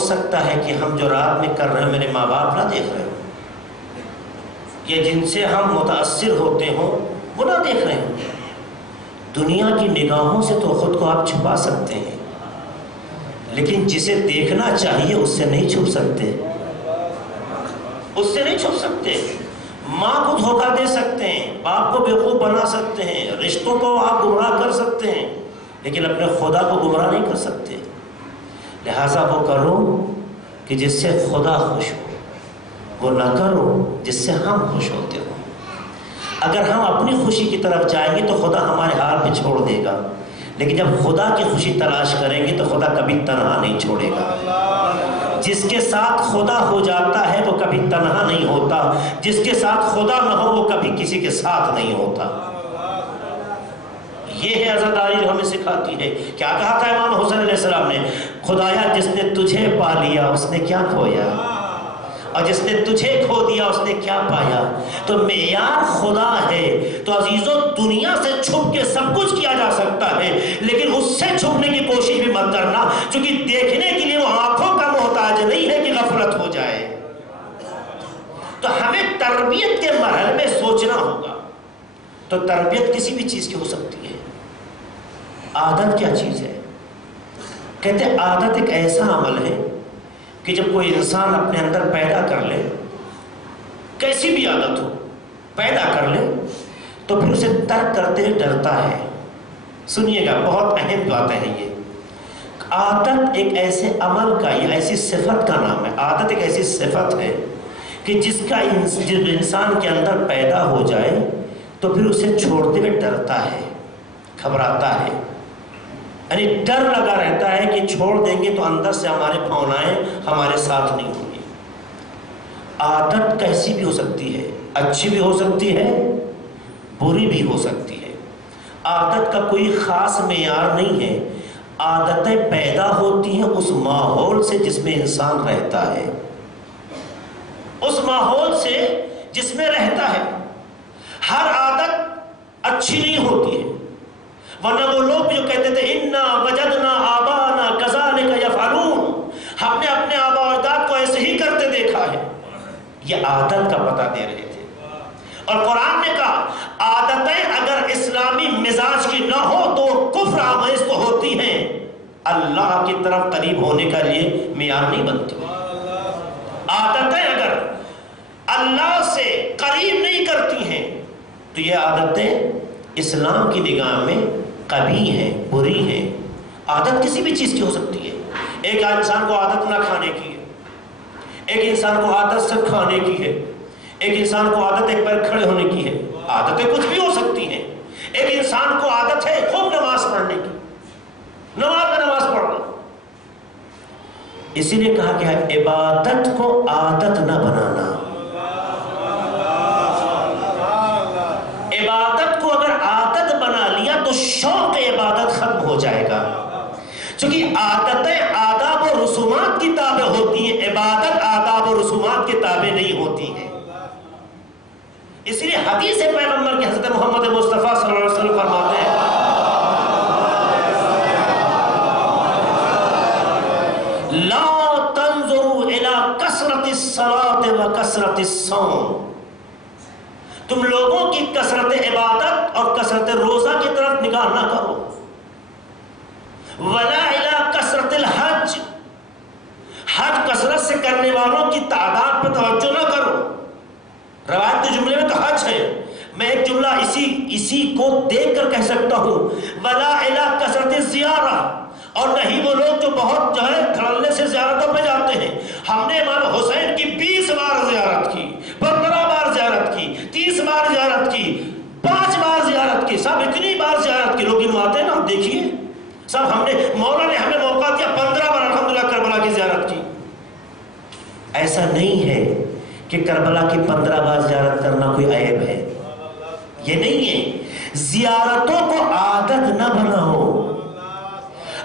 سکتا ہے کہ ہم جو رات میں کر رہے ہیں میرے ماں باپ نہ دیکھ رہے ہوں، یا جن سے ہم متاثر ہوتے ہوں وہ نہ دیکھ رہے ہوں۔ دنیا کی نگاہوں سے تو خود کو آپ چھپا سکتے ہیں، لیکن جسے دیکھنا چاہیے اس سے نہیں چھپ سکتے، اس سے نہیں چھپ سکتے۔ ماں کو دھوکہ دے سکتے ہیں، باپ کو بیوقوف بنا سکتے ہیں، رشتوں کو آپ گمراہ کر سکتے ہیں، لیکن اپنے خدا کو گمراہ نہیں کر سکتے۔ لہٰذا وہ کرو کہ جس سے خدا خوش ہو، وہ نہ کرو جس سے ہم خوش ہوتے ہو۔ اگر ہم اپنی خوشی کی طرف جائیں گے تو خدا ہمارے حال پہ چھوڑ دے گا، لیکن جب خدا کی خوشی تلاش کریں گے تو خدا کبھی تنہا نہیں چھوڑے گا۔ جس کے ساتھ خدا ہو جاتا ہے وہ کبھی تنہا نہیں ہوتا، جس کے ساتھ خدا نہ ہو وہ کبھی کسی کے ساتھ نہیں ہوتا۔ یہ ہے عزاداری جو ہمیں سکھاتی ہے۔ کیا کہا تھا امام حسین علیہ السلام نے؟ خدایا جس نے تجھے پا لیا اس نے کیا کھویا، اور جس نے تجھے کھو دیا اس نے کیا پایا۔ تو معیار خدا ہے۔ تو عزیزوں، دنیا سے چھپ کے سب کچھ کیا جا سکتا ہے، لیکن اس سے چھپنے کی کوشش بھی مت کرنا، چونکہ دیکھنے کے لیے وہ آنکھوں کا محتاج نہیں ہے کہ غفلت ہو جائے۔ تو ہمیں تربیت کے مرحلے میں سوچنا ہوگا۔ تو تربیت کسی بھی چیز کی ہو سکتی ہے۔ عادت کیا چیز ہے؟ کہتے ہیں عادت ایک ایسا عمل ہے کہ جب کوئی انسان اپنے اندر پیدا کر لے، کیسی بھی عادت ہو پیدا کر لے، تو پھر اسے ترک کرتے ڈرتا ہے۔ سنیے گا، بہت اہم باتیں ہیں یہ۔ عادت ایک ایسے عمل کا یا ایسی صفت کا نام ہے۔ عادت ایک ایسی صفت ہے کہ جب انسان کے اندر پیدا ہو جائے تو پھر اسے چھوڑتے ہوئے ڈرتا ہے، گھبراتا ہے، یعنی ڈر لگا رہتا ہے کہ چھوڑ دیں گے تو اندر سے ہمارے بھونائیں ہمارے ساتھ نہیں ہوں گی۔ عادت کیسی بھی ہو سکتی ہے، اچھی بھی ہو سکتی ہے، بری بھی ہو سکتی ہے۔ عادت کا کوئی خاص معیار نہیں ہے۔ عادتیں پیدا ہوتی ہیں اس ماحول سے جس میں انسان رہتا ہے، اس ماحول سے جس میں رہتا ہے۔ ہر عادت اچھی نہیں ہوتی ہے، ورنہ وہ لوگ جو کہتے تھے انا وجدنا آبانا کذالک یفعلون، ہم نے اپنے آبا و اجداد کو ایسے ہی کرتے دیکھا ہے، یہ عادت کا پتہ دے رہے تھے۔ اور قرآن نے کہا عادتیں اگر اسلامی مزاج کی نہ ہو تو کفر آمیز تو ہوتی ہیں، اللہ کی طرف قریب ہونے کا لیے معیار نہیں بنتی۔ عادتیں اگر اللہ سے قریب نہیں کرتی ہیں تو یہ عادتیں اسلام کی نگاہ میں قبیح ہیں، بری ہیں۔ عادت کسی بھی چیز کی ہو سکتی ہے۔ ایک انسان کو عادت نہ کھانے کی ہے، ایک انسان کو عادت سے کھانے کی ہے، ایک انسان کو عادت ایک پیر کھڑے ہونے کی ہے۔ عادتیں کچھ بھی ہو سکتی ہیں۔ ایک انسان کو عادت ہے خوب نماز پڑھنے کی، نماز پڑھنا، اسی لیے کہا گیا ہے عبادت کو عادت نہ بنانا۔ عبادت کو اگر عادت بنا لیا تو شوق عبادت ختم ہو جائے گا، چونکہ عادتیں آداب و رسومات کی تابع ہوتی ہیں، عبادت آداب و رسومات کی تابع نہیں ہوتی ہیں۔ اس لیے حدیث پیغمبر کی حضرت محمد مصطفیٰ صلی اللہ علیہ وسلم فرماتے ہیں لا تنظروا الى کثرت الصلاة و کثرت الصوم، تم لوگوں کی کثرت عبادت اور کثرت روزہ کی طرف نگاہ نہ کرو، ولا الى کثرت الحج، حج کثرت سے کرنے والوں کی تعداد پہ توجہ نہ کرو۔ روایت کے جملے میں تو حج ہے، میں ایک جملہ اسی کو دیکھ کر کہہ سکتا ہوں، ولا الی کثرت الزیارہ، اور نہیں وہ لوگ جو بہت دھڑلے سے زیارتوں پہ جاتے ہیں۔ ہم نے امام حسین کی 20 بار زیارت کی، 15 بار زیارت کی، 30 بار زیارت کی، 5 بار زیارت کی، سب اتنی بار زیارت کی، لوگ گنواتے ہیں نا، دیکھیے سب ہم نے، مولا نے ہمیں موقع دیا 15 بار الحمدللہ کربلا کی زیارت کی۔ ایسا نہیں ہے کہ کربلا کی 15 بار زیارت کرنا کوئی عیب ہے، یہ نہیں ہے۔ زیارتوں کو عادت نہ بناؤ۔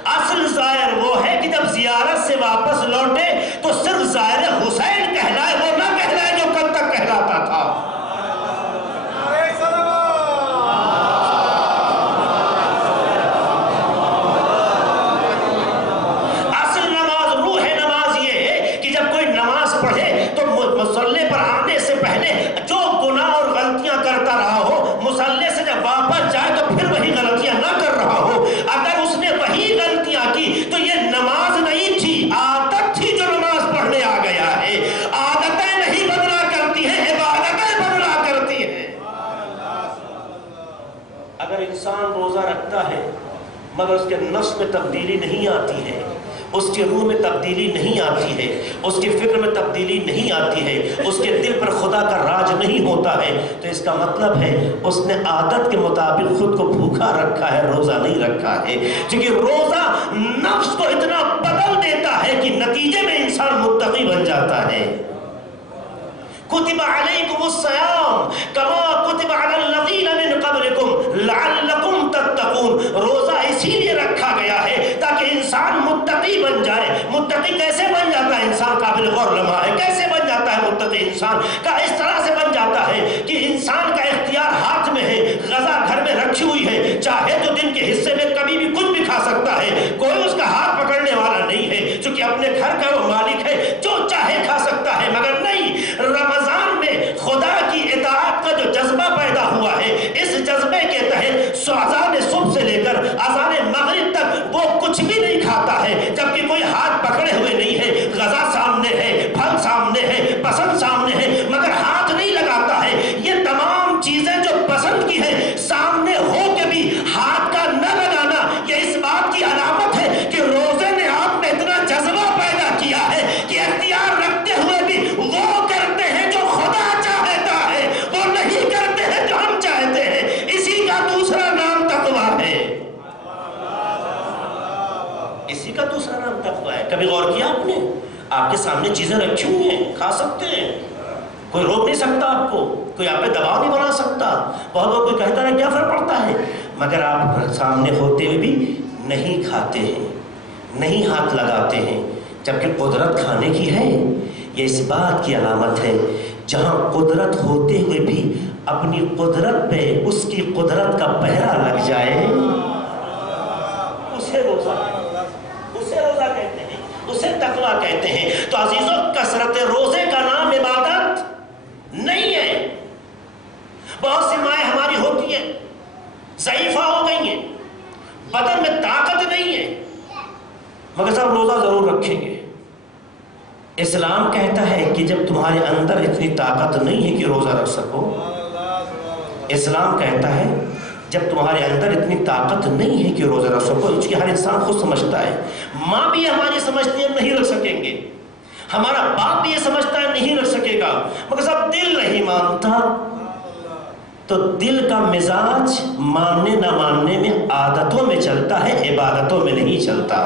اصل زائر وہ ہے کہ جب زیارت سے واپس لوٹے تو صرف زائر حسین کہلائے، وہ نہ کہلائے جو کل تک کہلاتا تھا۔ اصل نماز روح نماز یہ ہے کہ جب کوئی نماز پڑھے تو مصلی پر آنے سے پہلے جو گناہ اور غلطیاں کرتا رہا ہو، مصلی سے جب واپس جائے تو پھر وہی غلطیاں نہ کر رہا ہو۔ اگر اس نے وہی غلطیاں کی تو یہ نماز نہیں تھی، عادت تھی جو نماز پڑھنے آ گیا ہے۔ عادتیں نہیں بدلا کرتی ہیں، عبادتیں بدلا کرتی ہیں۔ اگر انسان روزہ رکھتا ہے مگر اس کے نفس میں تبدیلی نہیں آتی ہے، اس کے روح میں تبدیلی نہیں آتی ہے، اس کی فکر میں تبدیلی نہیں آتی ہے، اس کے دل پر خدا کا راج نہیں ہوتا ہے، تو اس کا مطلب ہے اس نے عادت کے مطابق خود کو بھوکا رکھا ہے، روزہ نہیں رکھا ہے۔ کیونکہ روزہ نفس کو اتنا بدل دیتا ہے کہ نتیجے میں انسان متقی بن جاتا ہے۔ کتب علیکم الصیام کما کتب علی الذین من قبلکم لعلکم تتقون، روزہ اسی لیے رکھا گیا ہے تاکہ انسان متقی بن جائے۔ متقی کیسے بن جاتا ہے؟ انسان قابل غور لمحہ ہے۔ کیسے بن جاتا ہے متقی انسان کا؟ اس طرح سے بن جاتا ہے کہ انسان کا اختیار ہاتھ میں ہے، غذا گھر میں رکھی ہوئی ہے، چاہے تو دن کے حصے میں کبھی بھی کچھ بھی کھا سکتا ہے، کوئی اس کا ہاتھ پکڑنے والا نہیں ہے، چونکہ اپنے گھر کا وہ مالک ہے، جو چاہے کھا سکتا ہے۔ مگر نہیں، رمضان میں خدا کی اطاعت کا جو جذبہ پیدا ہوا ہے، اس جذبے کے تحت اذان صبح سے لے کر اذان مغرب تک وہ کچھ بھی نہیں کھاتا ہے، جبکہ کوئی ہاتھ پکڑے ہوئے نہیں ہے، غذا سامنے کبھی غور کیا آپ نے؟ آپ کے سامنے چیزیں رکھی ہوئی ہیں، کھا سکتے ہیں، کوئی روک نہیں سکتا آپ کو، کوئی آپ پہ دباؤ نہیں بنا سکتا. بہت لوگ کوئی کہتا ہے کیا فرق پڑتا ہے، مگر آپ سامنے ہوتے ہوئے بھی نہیں کھاتے ہیں، نہیں ہاتھ لگاتے ہیں، جبکہ قدرت کھانے کی ہے. یہ اس بات کی علامت ہے جہاں قدرت ہوتے ہوئے بھی اپنی قدرت پہ اس کی قدرت کا پہرا لگ جائے، اسے روزہ کہتے ہیں، اسے تقویٰ کہتے ہیں. تو عزیزوں، کثرت روزے کا نام عبادت نہیں ہے. بہت سی مائیں ہماری ہوتی ہیں ضعیفہ ہو گئی ہیں، بدن میں طاقت نہیں ہے، مگر صاحب روزہ ضرور رکھیں گے. اسلام کہتا ہے کہ جب تمہارے اندر اتنی طاقت نہیں ہے کہ روزہ رکھ سکو، اسلام کہتا ہے جب تمہارے اندر اتنی طاقت نہیں ہے کہ روزہ رکھ سکو، اس کی ہر انسان خود سمجھتا ہے. ماں بھی ہماری سمجھتی ہے نہیں رکھ سکیں گے، ہمارا باپ بھی یہ سمجھتا ہے نہیں رکھ سکے گا، مگر صاحب دل نہیں مانتا. تو دل کا مزاج ماننے نہ ماننے میں عادتوں میں چلتا ہے، عبادتوں میں نہیں چلتا.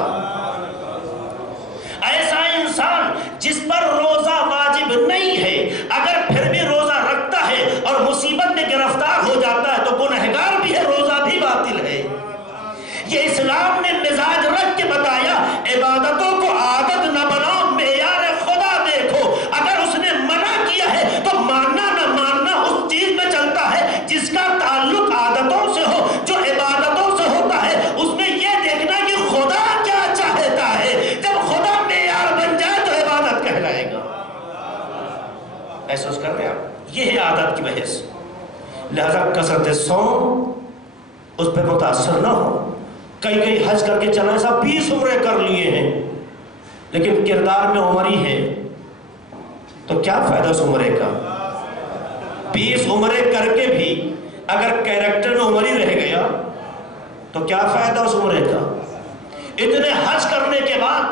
ایسا انسان جس پر روزہ واجب نہیں ہے اگر پھر بھی روزہ رکھتا ہے اور مصیبت میں گرفتار ہو جاتا ہے تو گنہگار بھی ہے، روزہ بھی باطل ہے. یہ اسلام نے مزاج رکھ کے بتایا عبادتوں کو عادت نہ بناؤ، معیار خدا دیکھو. اگر اس نے منع کیا ہے تو ماننا نہ ماننا اس چیز میں چلتا ہے جس کا تعلق عادتوں سے ہو، جو عبادتوں سے ہوتا ہے اس میں یہ دیکھنا کہ خدا کیا چاہتا ہے. جب خدا معیار بن جائے تو عبادت کہلائے گا. محسوس کر رہے ہیں آپ؟ یہ ہے عادت کی بحث. لہذا کثرت صوم اس پہ متاثر نہ ہو. کئی حج کر کے چلا صاحب 20 عمرے کر لیے ہیں لیکن کردار میں عمری ہے، تو کیا فائدہ اس عمرے کا؟ 20 عمرے کر کے بھی اگر کیریکٹر میں عمری رہ گیا تو کیا فائدہ اس عمرے کا؟ اتنے حج کرنے کے بعد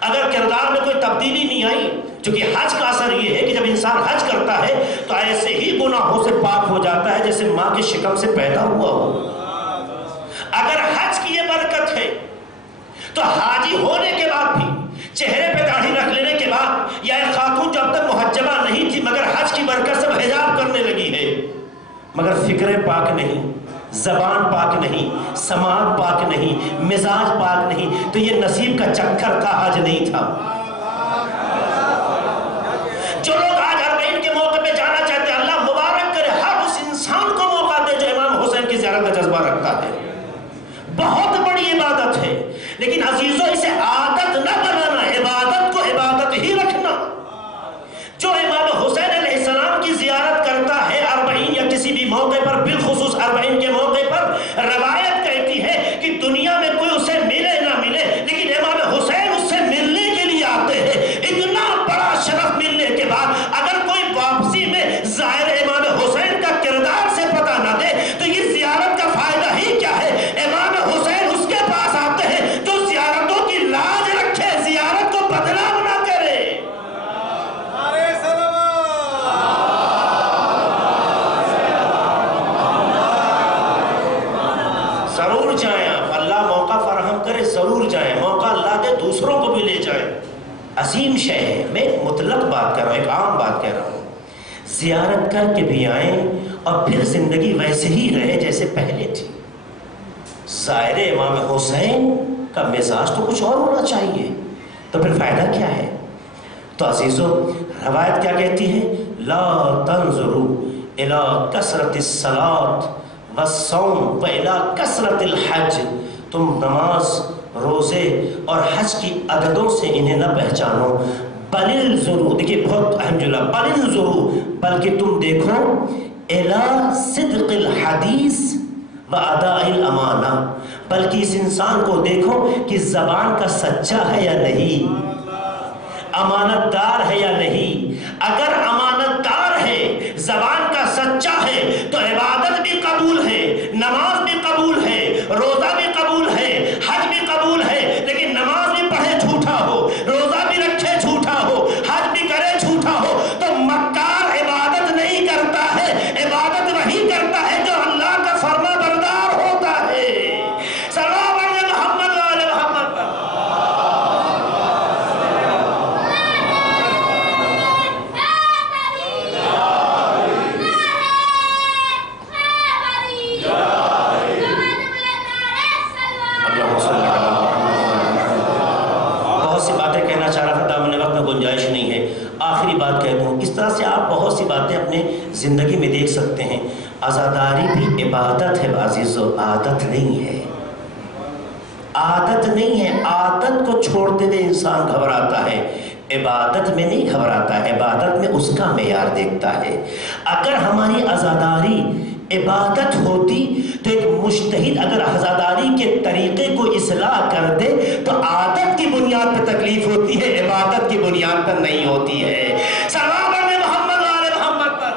اگر کردار میں کوئی تبدیلی نہیں آئی، چونکہ حج کا اثر یہ ہے کہ جب انسان حج کرتا ہے تو ایسے ہی گناہوں سے پاک ہو جاتا ہے جیسے ماں کے شکم سے پیدا ہوا ہو. اگر حج کی یہ برکت ہے تو حاجی ہونے کے بعد بھی، چہرے پہ داڑھی رکھ لینے کے بعد، یا ایک خاتون جو اب تک محجبہ نہیں تھی مگر حج کی برکت سے حجاب کرنے لگی ہے، مگر فکریں پاک نہیں، زبان پاک نہیں، سماعت پاک نہیں، مزاج پاک نہیں، تو یہ نصیب کا چکر تھا، حج نہیں تھا. جو لوگ آج اربعین کے موقع پہ جانا چاہتے ہیں، اللہ مبارک کرے ہر اس انسان کو موقع دے جو امام حسین کی زیارت کا جذبہ رکھتا ہے. بہت بڑی عبادت ہے، لیکن عزیزوں اسے عادت نہ بنانا، عبادت کو عبادت ہی رکھنا. جو امام حسین علیہ السلام کی زیارت کرتا ہے اربعین یا کسی بھی موقع پر، بالخصوص اربعین کے موقع پر، روایت کہتی ہے کہ دنیا میں کوئی اسے ملے نہ ملے لیکن امام حسین اس سے ملنے کے لیے آتے ہیں. اتنا بڑا شرف ملنے کے بعد اگر کوئی واپسی میں ظاہر امام حسین کا کردار سے پتہ نہ دے تو یہ زیارت کا فائدہ ہی کیا ہے؟ امام حسین اس کے پاس آتے ہیں جو زیارتوں کی لاج رکھے، زیارت کو بدنام نہ کرے. ضرور جائیں آپ، اللہ موقع فراہم کرے ضرور جائیں، موقع اللہ دے دوسروں کو بھی لے جائیں. عظیم شے ہے. میں ایک مطلق بات کر رہا ہوں، ایک عام بات کہہ رہا ہوں. زیارت کر کے بھی آئیں اور پھر زندگی ویسے ہی رہے جیسے پہلے تھی. ظاہر امام حسین کا مزاج تو کچھ اور ہونا چاہیے، تو پھر فائدہ کیا ہے؟ تو عزیزو، روایت کیا کہتی ہے؟ لا تنظروا الى کثرت الصلاۃ والصوم والى کثرت الحج. تم نماز، روزے اور حج کی عددوں سے انہیں نہ پہچانو، بل انظروا، دیکھیے بہت اہم جملہ، بل انظروا، بلکہ تم دیکھو الى صدق الحدیث وَأَدَاءِ الْأَمَانَةِ، بلکہ اس انسان کو دیکھو کہ زبان کا سچا ہے یا نہیں، امانت دار ہے یا نہیں. اگر امانت دار ہے، زبان کا سچا ہے تو عبادت بھی قبول ہے، نماز بھی قبول ہے، روزہ بھی قبول ہے، حج بھی قبول ہے. لیکن نماز بھی پڑھے جھوٹا ہو، روزہ بھی رکھے جھوٹا ہو، حج بھی کرے جھوٹا ہو، تو مکار عبادت نہیں کرتا ہے. عبادت وہی کرتا ہے جو اللہ کا فرما بردار ہوتا ہے. سلام علیہ محمد وعلی محمد. سکتے ہیں عزاداری بھی عبادت ہے عزیزو، عادت نہیں ہے، عادت نہیں ہے۔ عادت کو چھوڑتے ہوئے انسان گھبراتا ہے، عبادت میں نہیں گھبراتا ہے، عبادت میں اس کا معیار دیکھتا ہے۔ اگر ہماری عزاداری عبادت ہوتی تو ایک مجتہد اگر عزاداری کے طریقے کو اصلاح کر دے تو عادت کی بنیاد پر تکلیف ہوتی ہے، عبادت کی بنیاد پر نہیں ہوتی ہے۔ صلوات میں محمد والے محمد پر۔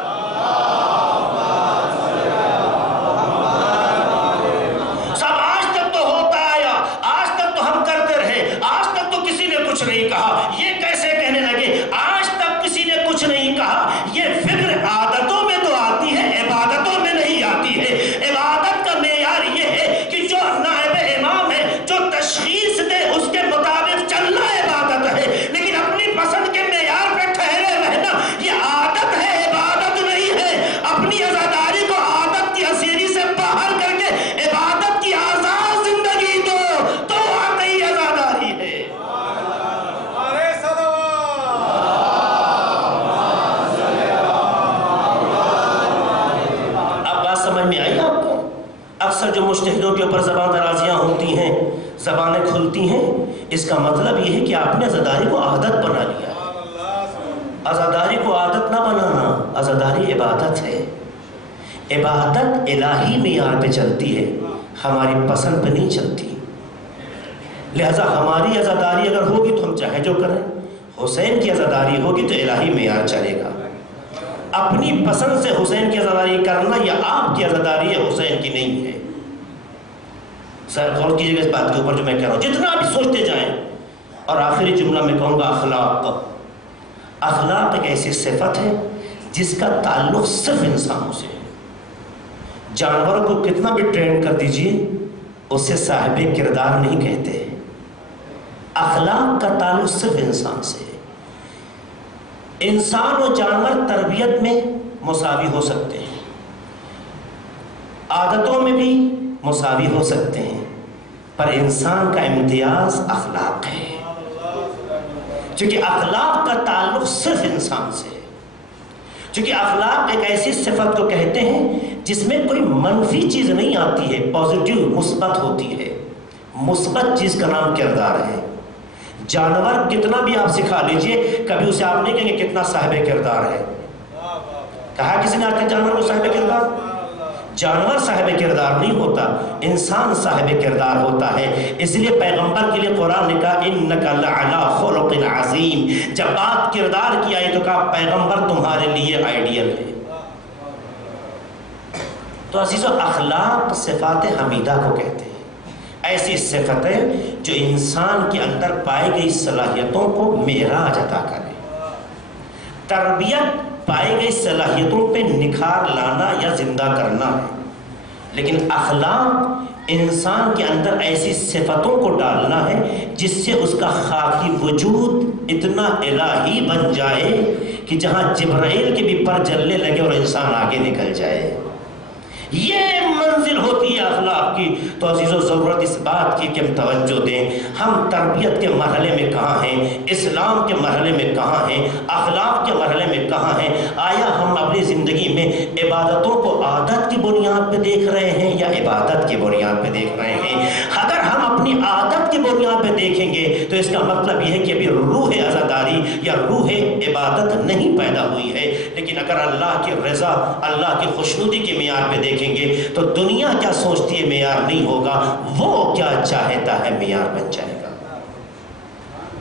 سب آج تک تو ہوتا آیا، آج تک تو ہم کرتے رہے، آج تک تو کسی نے کچھ نہیں کہا، یہ کیسے کہنے لگے آج تک کسی نے کچھ نہیں کہا؟ یہ فکر عادتوں میں تو آتی ہے، عبادتوں میں نہیں آتی ہے۔ عبادت کا معیار یہ ہے کہ جو نائب امام ہے جو تشخیص دے اس کے مطابق چلنا عبادت ہے، لیکن اپنی پسند کے معیار پہ ٹھہرے رہنا یہ عادت ہے، عبادت نہیں ہے۔ اپنی عزاداری کو عادت کی اسیری سے باہر کر کے عبادت کی آزاد زندگی دو تو واقعی عزاداری ہے۔ اب بات سمجھ میں آئی آپ کو؟ اکثر جو مجتہدوں کے اوپر زبان درازیاں ہوتی ہیں، زبانیں کھلتی ہیں، اس کا مطلب یہ ہے کہ آپ نے عزاداری کو عادت بنا لیا۔ عزاداری کو عادت نہ بنانا، عزاداری عبادت ہے۔ عبادت الہی معیار پہ چلتی ہے، ہماری پسند پہ نہیں چلتی۔ لہذا ہماری عزاداری اگر ہوگی تو ہم چاہے جو کریں، حسین کی عزاداری ہوگی تو الہی معیار چلے گا۔ اپنی پسند سے حسین کی عزاداری کرنا یا آپ کی عزاداری ہے، حسین کی نہیں ہے۔ سر غور کیجیے گا اس بات کے اوپر جو میں کہہ رہا ہوں، جتنا بھی سوچتے جائیں۔ اور آخری جملہ میں کہوں گا اخلاق۔ اخلاق ایک ایسی صفت ہے جس کا تعلق صرف انسانوں سے ہے۔ جانور کو کتنا بھی ٹرین کر دیجئے اسے صاحب کردار نہیں کہتے۔ اخلاق کا تعلق صرف انسان سے ہے۔ انسان و جانور تربیت میں مساوی ہو سکتے ہیں، عادتوں میں بھی مساوی ہو سکتے ہیں، پر انسان کا امتیاز اخلاق ہے، چونکہ اخلاق کا تعلق صرف انسان سے ہے۔ چونکہ اخلاق ایک ایسی صفت کو کہتے ہیں جس میں کوئی منفی چیز نہیں آتی ہے، پازیٹیو مثبت ہوتی ہے۔ مثبت چیز کا نام کردار ہے۔ جانور کتنا بھی آپ سکھا لیجئے کبھی اسے آپ نہیں کہیں گے کتنا صاحب کردار ہے۔ کہا کسی نے آج تک جانور کو صاحب کردار؟ جانور صاحب کردار نہیں ہوتا، انسان صاحب کردار ہوتا ہے۔ اس لیے پیغمبر کے لیے قرآن نے کہا اِنَّكَ لَعَلَىٰ خُلُقٍ عَظِيمٍ۔ جب بات کردار کی آئی تو کہا پیغمبر تمہارے لیے آئیڈیل ہے۔ تو عزیزو اخلاق صفات حمیدہ کو کہتے ہیں، ایسی صفتیں جو انسان کے اندر پائی گئی صلاحیتوں کو معراج عطا کرے۔ تربیت پائی گئی صلاحیتوں پہ نکھار لانا یا زندہ کرنا ہے، لیکن اخلاق انسان کے اندر ایسی صفتوں کو ڈالنا ہے جس سے اس کا خاکی وجود اتنا الہی بن جائے کہ جہاں جبرائیل کے بھی پر جلنے لگے اور انسان آگے نکل جائے۔ یہ منزل ہوتی ہے اخلاق کی۔ تو عزیزو ضرورت اس بات کی کہ ہم توجہ دیں، ہم تربیت کے مرحلے میں کہاں ہیں، اسلام کے مرحلے میں کہاں ہیں، اخلاق کے مرحلے میں کہاں ہیں؟ آیا ہم اپنی زندگی میں عبادتوں کو عادت کی بنیاد پہ دیکھ رہے ہیں یا عبادت کی بنیاد پہ دیکھ رہے ہیں؟ اگر ہم اپنی عادت کی بنیاد پہ دیکھیں گے تو اس کا مطلب یہ ہے کہ ابھی روح عزاداری یا روح عبادت نہیں پیدا ہوئی ہے۔ لیکن اگر اللہ کی رضا، اللہ کی خوشنودی کے معیار پہ دیکھیں گے تو دنیا کیا سوچتی ہے معیار نہیں ہوگا، وہ کیا چاہتا ہے معیار بن جائے گا۔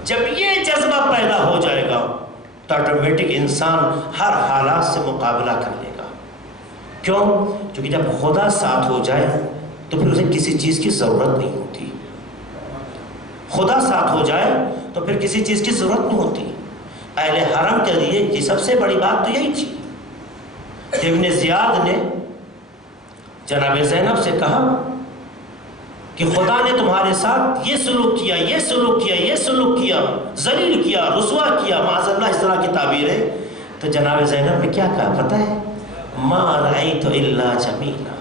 جب یہ جذبہ پیدا ہو جائے گا تو آٹومیٹک انسان ہر حالات سے مقابلہ کر لے گا۔ کیوں؟ کیونکہ جب خدا ساتھ ہو جائے تو پھر اسے کسی چیز کی ضرورت نہیں ہوتی۔ خدا ساتھ ہو جائے تو پھر کسی چیز کی ضرورت نہیں ہوتی۔ اہل حرم کے لیے یہ سب سے بڑی بات تو یہی تھی۔ ابن زیاد نے جناب زینب سے کہا کہ خدا نے تمہارے ساتھ یہ سلوک کیا، یہ سلوک کیا، یہ سلوک کیا، ذلیل کیا، رسوا کیا، معاذ اللہ اس طرح کی تعبیر ہے۔ تو جناب زینب نے کیا کہا پتہ ہے؟ ما رأیت الا جمیلا،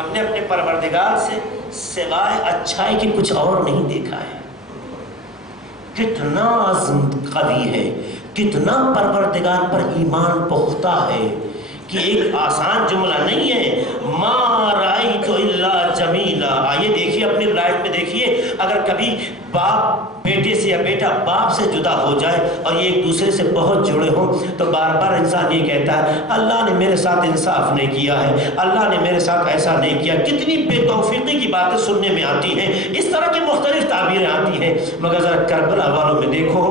ہم نے اپنے پروردگار سے سوائے اچھائی کی کچھ اور نہیں دیکھا ہے۔ کتنا عزم قوی ہے، کتنا پروردگار پر ایمان پختہ ہے کہ ایک آسان جملہ نہیں ہے. ما رأیت الا جمیلا. آئیے دیکھیے اپنی لائف میں دیکھیے, اگر کبھی باپ بیٹے سے یا بیٹا باپ سے جدا ہو جائے اور یہ ایک دوسرے سے بہت جڑے ہوں تو بار بار انسان یہ کہتا ہے اللہ نے میرے ساتھ انصاف نہیں کیا ہے, اللہ نے میرے ساتھ ایسا نہیں کیا. کتنی بے توفیقی کی باتیں سننے میں آتی ہیں, اس طرح کی مختلف تعبیریں آتی ہیں. مگر ذرا کربلا والوں میں دیکھو,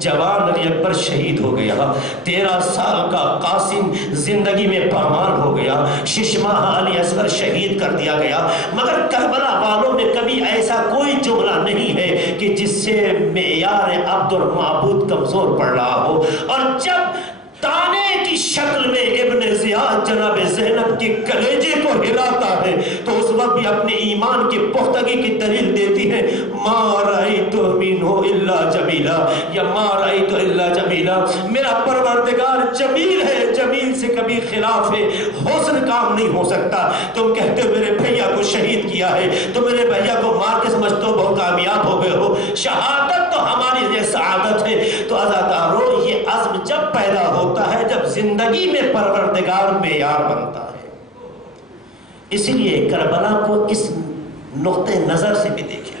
جوان علی اکبر شہید ہو گیا, 13 سال کا قاسم زندگی میں پامال ہو گیا, 6 ماہ علی اصغر شہید کر دیا گیا. مگر کربلا والوں میں کبھی ایسا کوئی جملہ نہیں ہے کہ جس سے معیار عبد اور معبود کمزور پڑ رہا ہو. اور جب تانے کی شکل میں ابن زیاد جناب زینب کے کلیجے کو ہلاتا ہے تو اس وقت بھی اپنے ایمان کی پختگی کی دلیل دیتی ہے, ما رأیت منہ الا جمیلا, یا ما رأیت الا جمیلا. میرا پروردگار جمیل ہے, جمیل سے کبھی خلاف ہے, حسن کام نہیں ہو سکتا. تم کہتے ہو میرے بھیا کو شہید کیا ہے, تو میرے بھیا کو مار کے سمجھتے ہو بہت کامیاب ہو گئے ہو. شہادت تو ہماری لیے سعادت ہے. تو عزادارو, یہ عزم جب پیدا ہوتا ہے جب زندگی میں پروردگار معیار بنتا ہے. اس لیے کربلا کو اس نقطہ نظر سے بھی دیکھیں.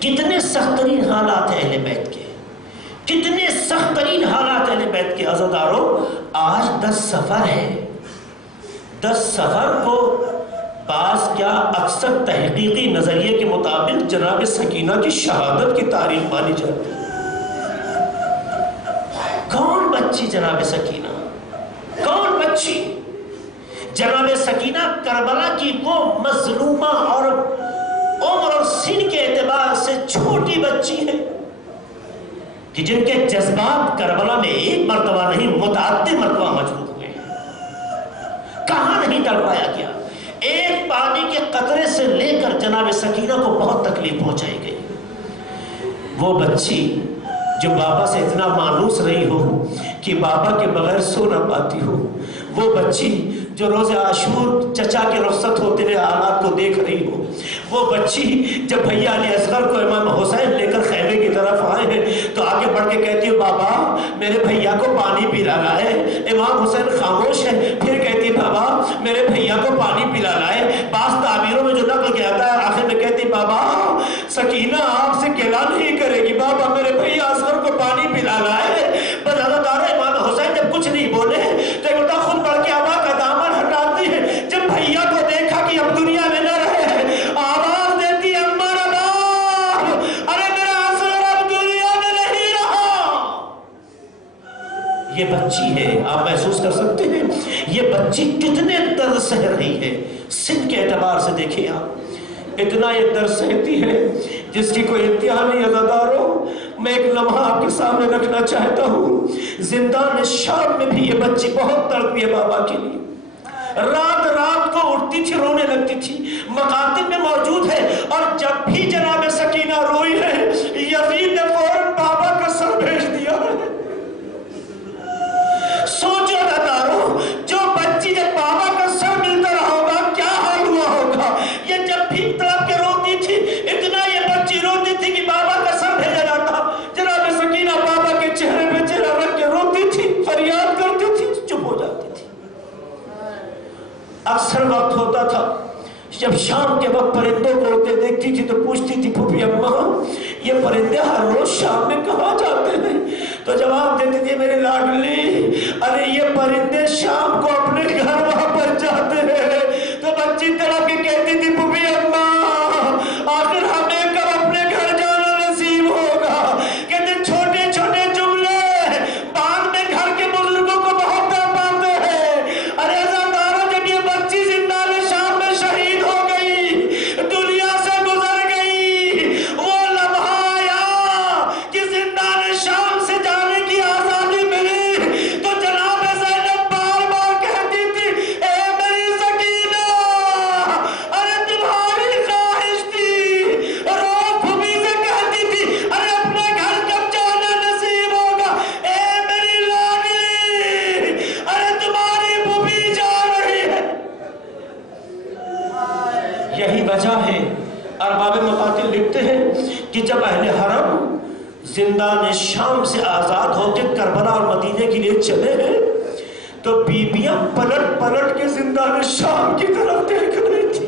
کتنے سخت ترین حالات ہیں اہل بیت کے, کتنے سخت ترین حالات اہل بیت کے. عزادارو, آج 10 سفر ہے. 10 سفر کو بعض کیا اکثر تحقیقی نظریے کے مطابق جناب سکینہ کی شہادت کی تاریخ مانی جاتی ہے. کون بچی جناب سکینہ, کون بچی؟ جناب سکینہ کربلا کی وہ مظلومہ اور عمر اور سن کے اعتبار سے چھوٹی بچی ہے کہ جن کے جذبات کربلا میں ایک مرتبہ نہیں متعدد مرتبہ مجروح ہوئے ہیں. کہاں نہیں تڑپایا گیا. ایک پانی کے قطرے سے لے کر جناب سکینہ کو بہت تکلیف پہنچائی گئی. وہ بچی جو بابا سے اتنا مانوس رہی ہو کہ بابا کے بغیر سو نہ پاتی ہو, وہ بچی جو روز عاشور چچا کے رخصت ہوتے ہوئے حالات کو دیکھ رہی ہو, وہ بچی جب بھیا علی اصغر کو امام حسین لے کر خیمے کی طرف آئے ہیں تو آگے بڑھ کے کہتی ہے بابا میرے بھیا کو پانی پلانا ہے. امام حسین خاموش ہے, پھر کہتی ہے بابا میرے بھیا کو پانی پلانا ہے. بعض تعبیروں میں جو نقل کیا جاتا ہے آخر میں کہتی بابا سکینہ آپ سے گلا نہیں کرے گی, بابا میرے بھیا اصغر کو پانی پلانا ہے. بس حضرت امام حسین جب کچھ نہیں بولے تو ایک بتا خود بڑھ کے آبا کا دامن ہٹاتی ہے. جب بھیا کو دیکھا کہ اب دنیا میں نہ رہے, آواز دیتی ہے اما رباب, ارے میرا اصغر اب دنیا میں نہیں رہا. یہ بچی ہے, آپ محسوس کر سکتے ہیں یہ بچی کتنے درد سہ رہی ہے. سن کے اعتبار سے دیکھیں آپ, اتنا یہ درد سہتی ہے جس کی کوئی انتہا نہیں. عزادارو, میں ایک لمحہ آپ کے سامنے رکھنا چاہتا ہوں. زندان شام میں بھی یہ بچی بہت تڑپی ہے بابا کے لیے. رات رات کو اٹھتی تھی, رونے لگتی تھی, مقاتل میں موجود ہے. اور جب بھی جناب سکینہ روئی ہے یزید نے فوراً بابا کا سر بھیج دیا ہے. سوچو عزادارو, جو بچی جب بابا کا سر ملتا رہا ہوگا کیا حال ہوا ہوگا. یہ جب بھی تڑپ کے روتی تھی, اتنا یہ بچی روتی تھی کہ بابا کا سر بھیجا جاتا. جناب سکینہ بابا کے چہرے پہ چہرہ رکھ کے روتی تھی, فریاد کرتی تھی, چپ ہو جاتی تھی. اکثر وقت ہوتا تھا جب شام کے وقت پرندوں کو اڑتے دیکھتی تھی تو پوچھتی تھی پھوپھی اماں یہ پرندے ہر روز شام میں کہاں جاتے ہیں؟ تو جواب دیتی تھی میری لاڈلی, ارے یہ پرندے شام کو اپنے گھر واپس جاتے ہیں. تو بچی تڑپ کے کہتی تھی پھوپھی اماں آخر ہمیں کب اپنے گھر جانا نصیب ہوگا. کہتے چھوٹے چھوٹے جملے بعد میں گھر کے بزرگوں کو بہت تڑپاتے ہیں. ارے عزادارو, جب یہ بچی زندان شام میں شہید ہو گئی, دنیا سے گزر گئی, وہ لمحہ آیا کہ زندان شام سے جانے کی آزادی ملی تو جناب زینب بار بار کہتی تھی اے میری سکینہ, ارے تمہاری خواہش تھی. روز پھوپھی سے کہتی تھی ارے اپنے گھر کب جانا نصیب ہوگا. اے میری لاڈلی, ارے تمہاری پھوپھی جا رہی ہے. یہی وجہ ہے ارباب مقاتل لکھتے ہیں کہ جب اہل حرم زندان شام سے آزاد ہو کے کربلا اور مدینے کے لیے چلے ہیں تو بیبیاں پلٹ پلٹ کے زندان شام کی طرف دیکھ رہی تھی،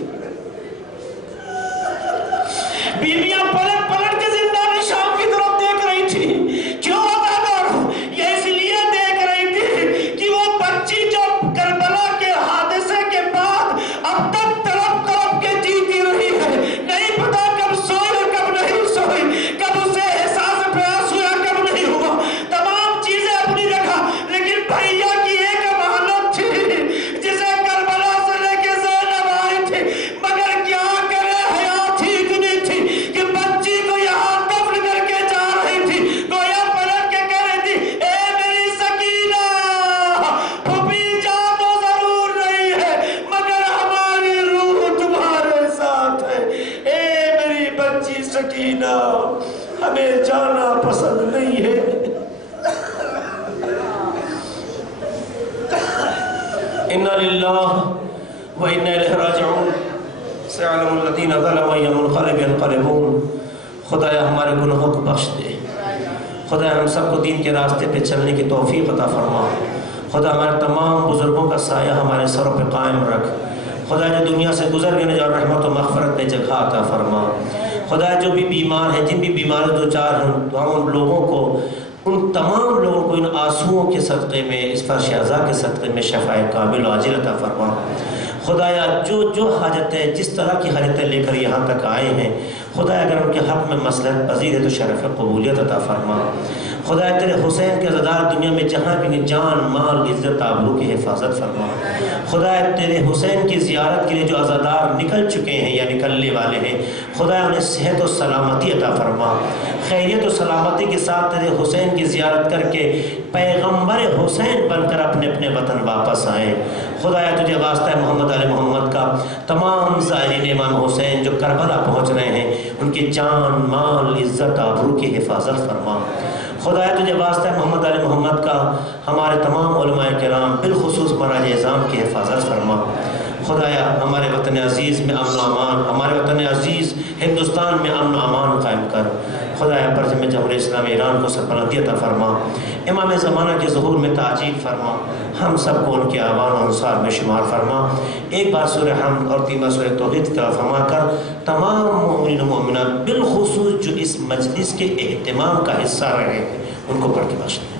بیبیاں پلٹ پلٹ کے زندان شام کی طرف دیکھ رہی تھی۔ کیوں عزادار؟ یہ اس لیے دیکھ رہی تھی کہ وہ بچی جو کربلا کے حادثے کے بعد اب تک تڑپ تڑپ کے جیتی رہی ہے، نہیں پتا کب سوئی اور کب نہیں سوئی، کب اسے احساس پیاس ہوا کب نہیں ہوا، تمام چیزیں اپنی جگہ، لیکن بھیا کی ایک امانت تھی جسے کربلا سے لے کے زینب آئی تھی، مگر کیا کرے حیات ہی اتنی تھی کہ بچی کو یہاں دفن کر کے جا رہی تھی، گویا پلٹ کے کہہ رہی تھی اے میری سکینہ، پھوپھی جا تو ضرور رہی ہے مگر ہماری روح تمہارے ساتھ ہے، اے میری بچی سکینہ، ہمیں جانا پسند نہیں ہے۔ اِنَّا لِلَّهِ وَإِنَّا إِلَيْهِ رَاجِعُونَ سَيَعْلَمُ الَّذِينَ ظَلَمُوا أَيَّ مُنقَلِبٍ يَنقَلِبُونَ۔ خدایا ہمارے گناہوں کو بخش دے، خدایا ہم سب کو دین کے راستے پہ چلنے کی توفیق عطا فرما، خدا ہمارے تمام بزرگوں کا سایہ ہمارے سروں پہ قائم رکھ، خدا جو دنیا سے گزر گئے اور رحمت و مغفرت میں جگہ عطا فرما، خدا جو بھی بیمار ہیں، جن بھی بیماریوں دو چار ہیں، ہم لوگوں کو، ان تمام لوگوں کو ان آنسوؤں کے صدقے میں، اس فرش عزا کے صدقے میں شفاء کامل و عاجل عطا فرما۔ خدایا جو حاجتیں جس طرح کی حاجتیں لے کر یہاں تک آئے ہیں، خدایا اگر ان کے حق میں مصلحت پذیر ہے تو شرف قبولیت عطا فرما۔ خدایا تیرے حسین کے عزادار دنیا میں جہاں بھی جان مال عزت آبرو کی حفاظت فرما۔ خدایا تیرے حسین کی زیارت کے لیے جو عزادار نکل چکے ہیں یا نکلنے والے ہیں، خدایا انہیں صحت و سلامتی عطا فرما، خیریت و سلامتی کے ساتھ تیرے حسین کی زیارت کر کے پیغمبر حسین بن کر اپنے اپنے وطن واپس آئیں۔ خدایا تجھے واسطہ ہے محمد علیہ محمد کا، تمام زائرین امام حسین جو کربلا پہنچ رہے ہیں ان کی جان مال عزت آبرو کی حفاظت فرما۔ خدایا تجھے واسطہ ہے محمد علیہ محمد کا، ہمارے تمام علماء کرام بالخصوص مراج اعظام کی حفاظت فرما۔ خدایا ہمارے وطن عزیز میں امن و امان، ہمارے وطن عزیز ہندوستان میں امن و امان قائم کر۔ خدایا برجم جمہوریہ اسلامی ایران کو سربلندی عطا فرما، امام زمانہ کے ظہور میں تعجیل فرما، ہم سب کو ان کے اعوان و انصار میں شمار فرما۔ ایک بار سورہ حمد اور 3 بار سورہ توحید کی طرف فرما کر تمام مومنین و مومنات بالخصوص جو اس مجلس کے اہتمام کا حصہ رہے ہیں ان کو پڑھ کے بخش دے۔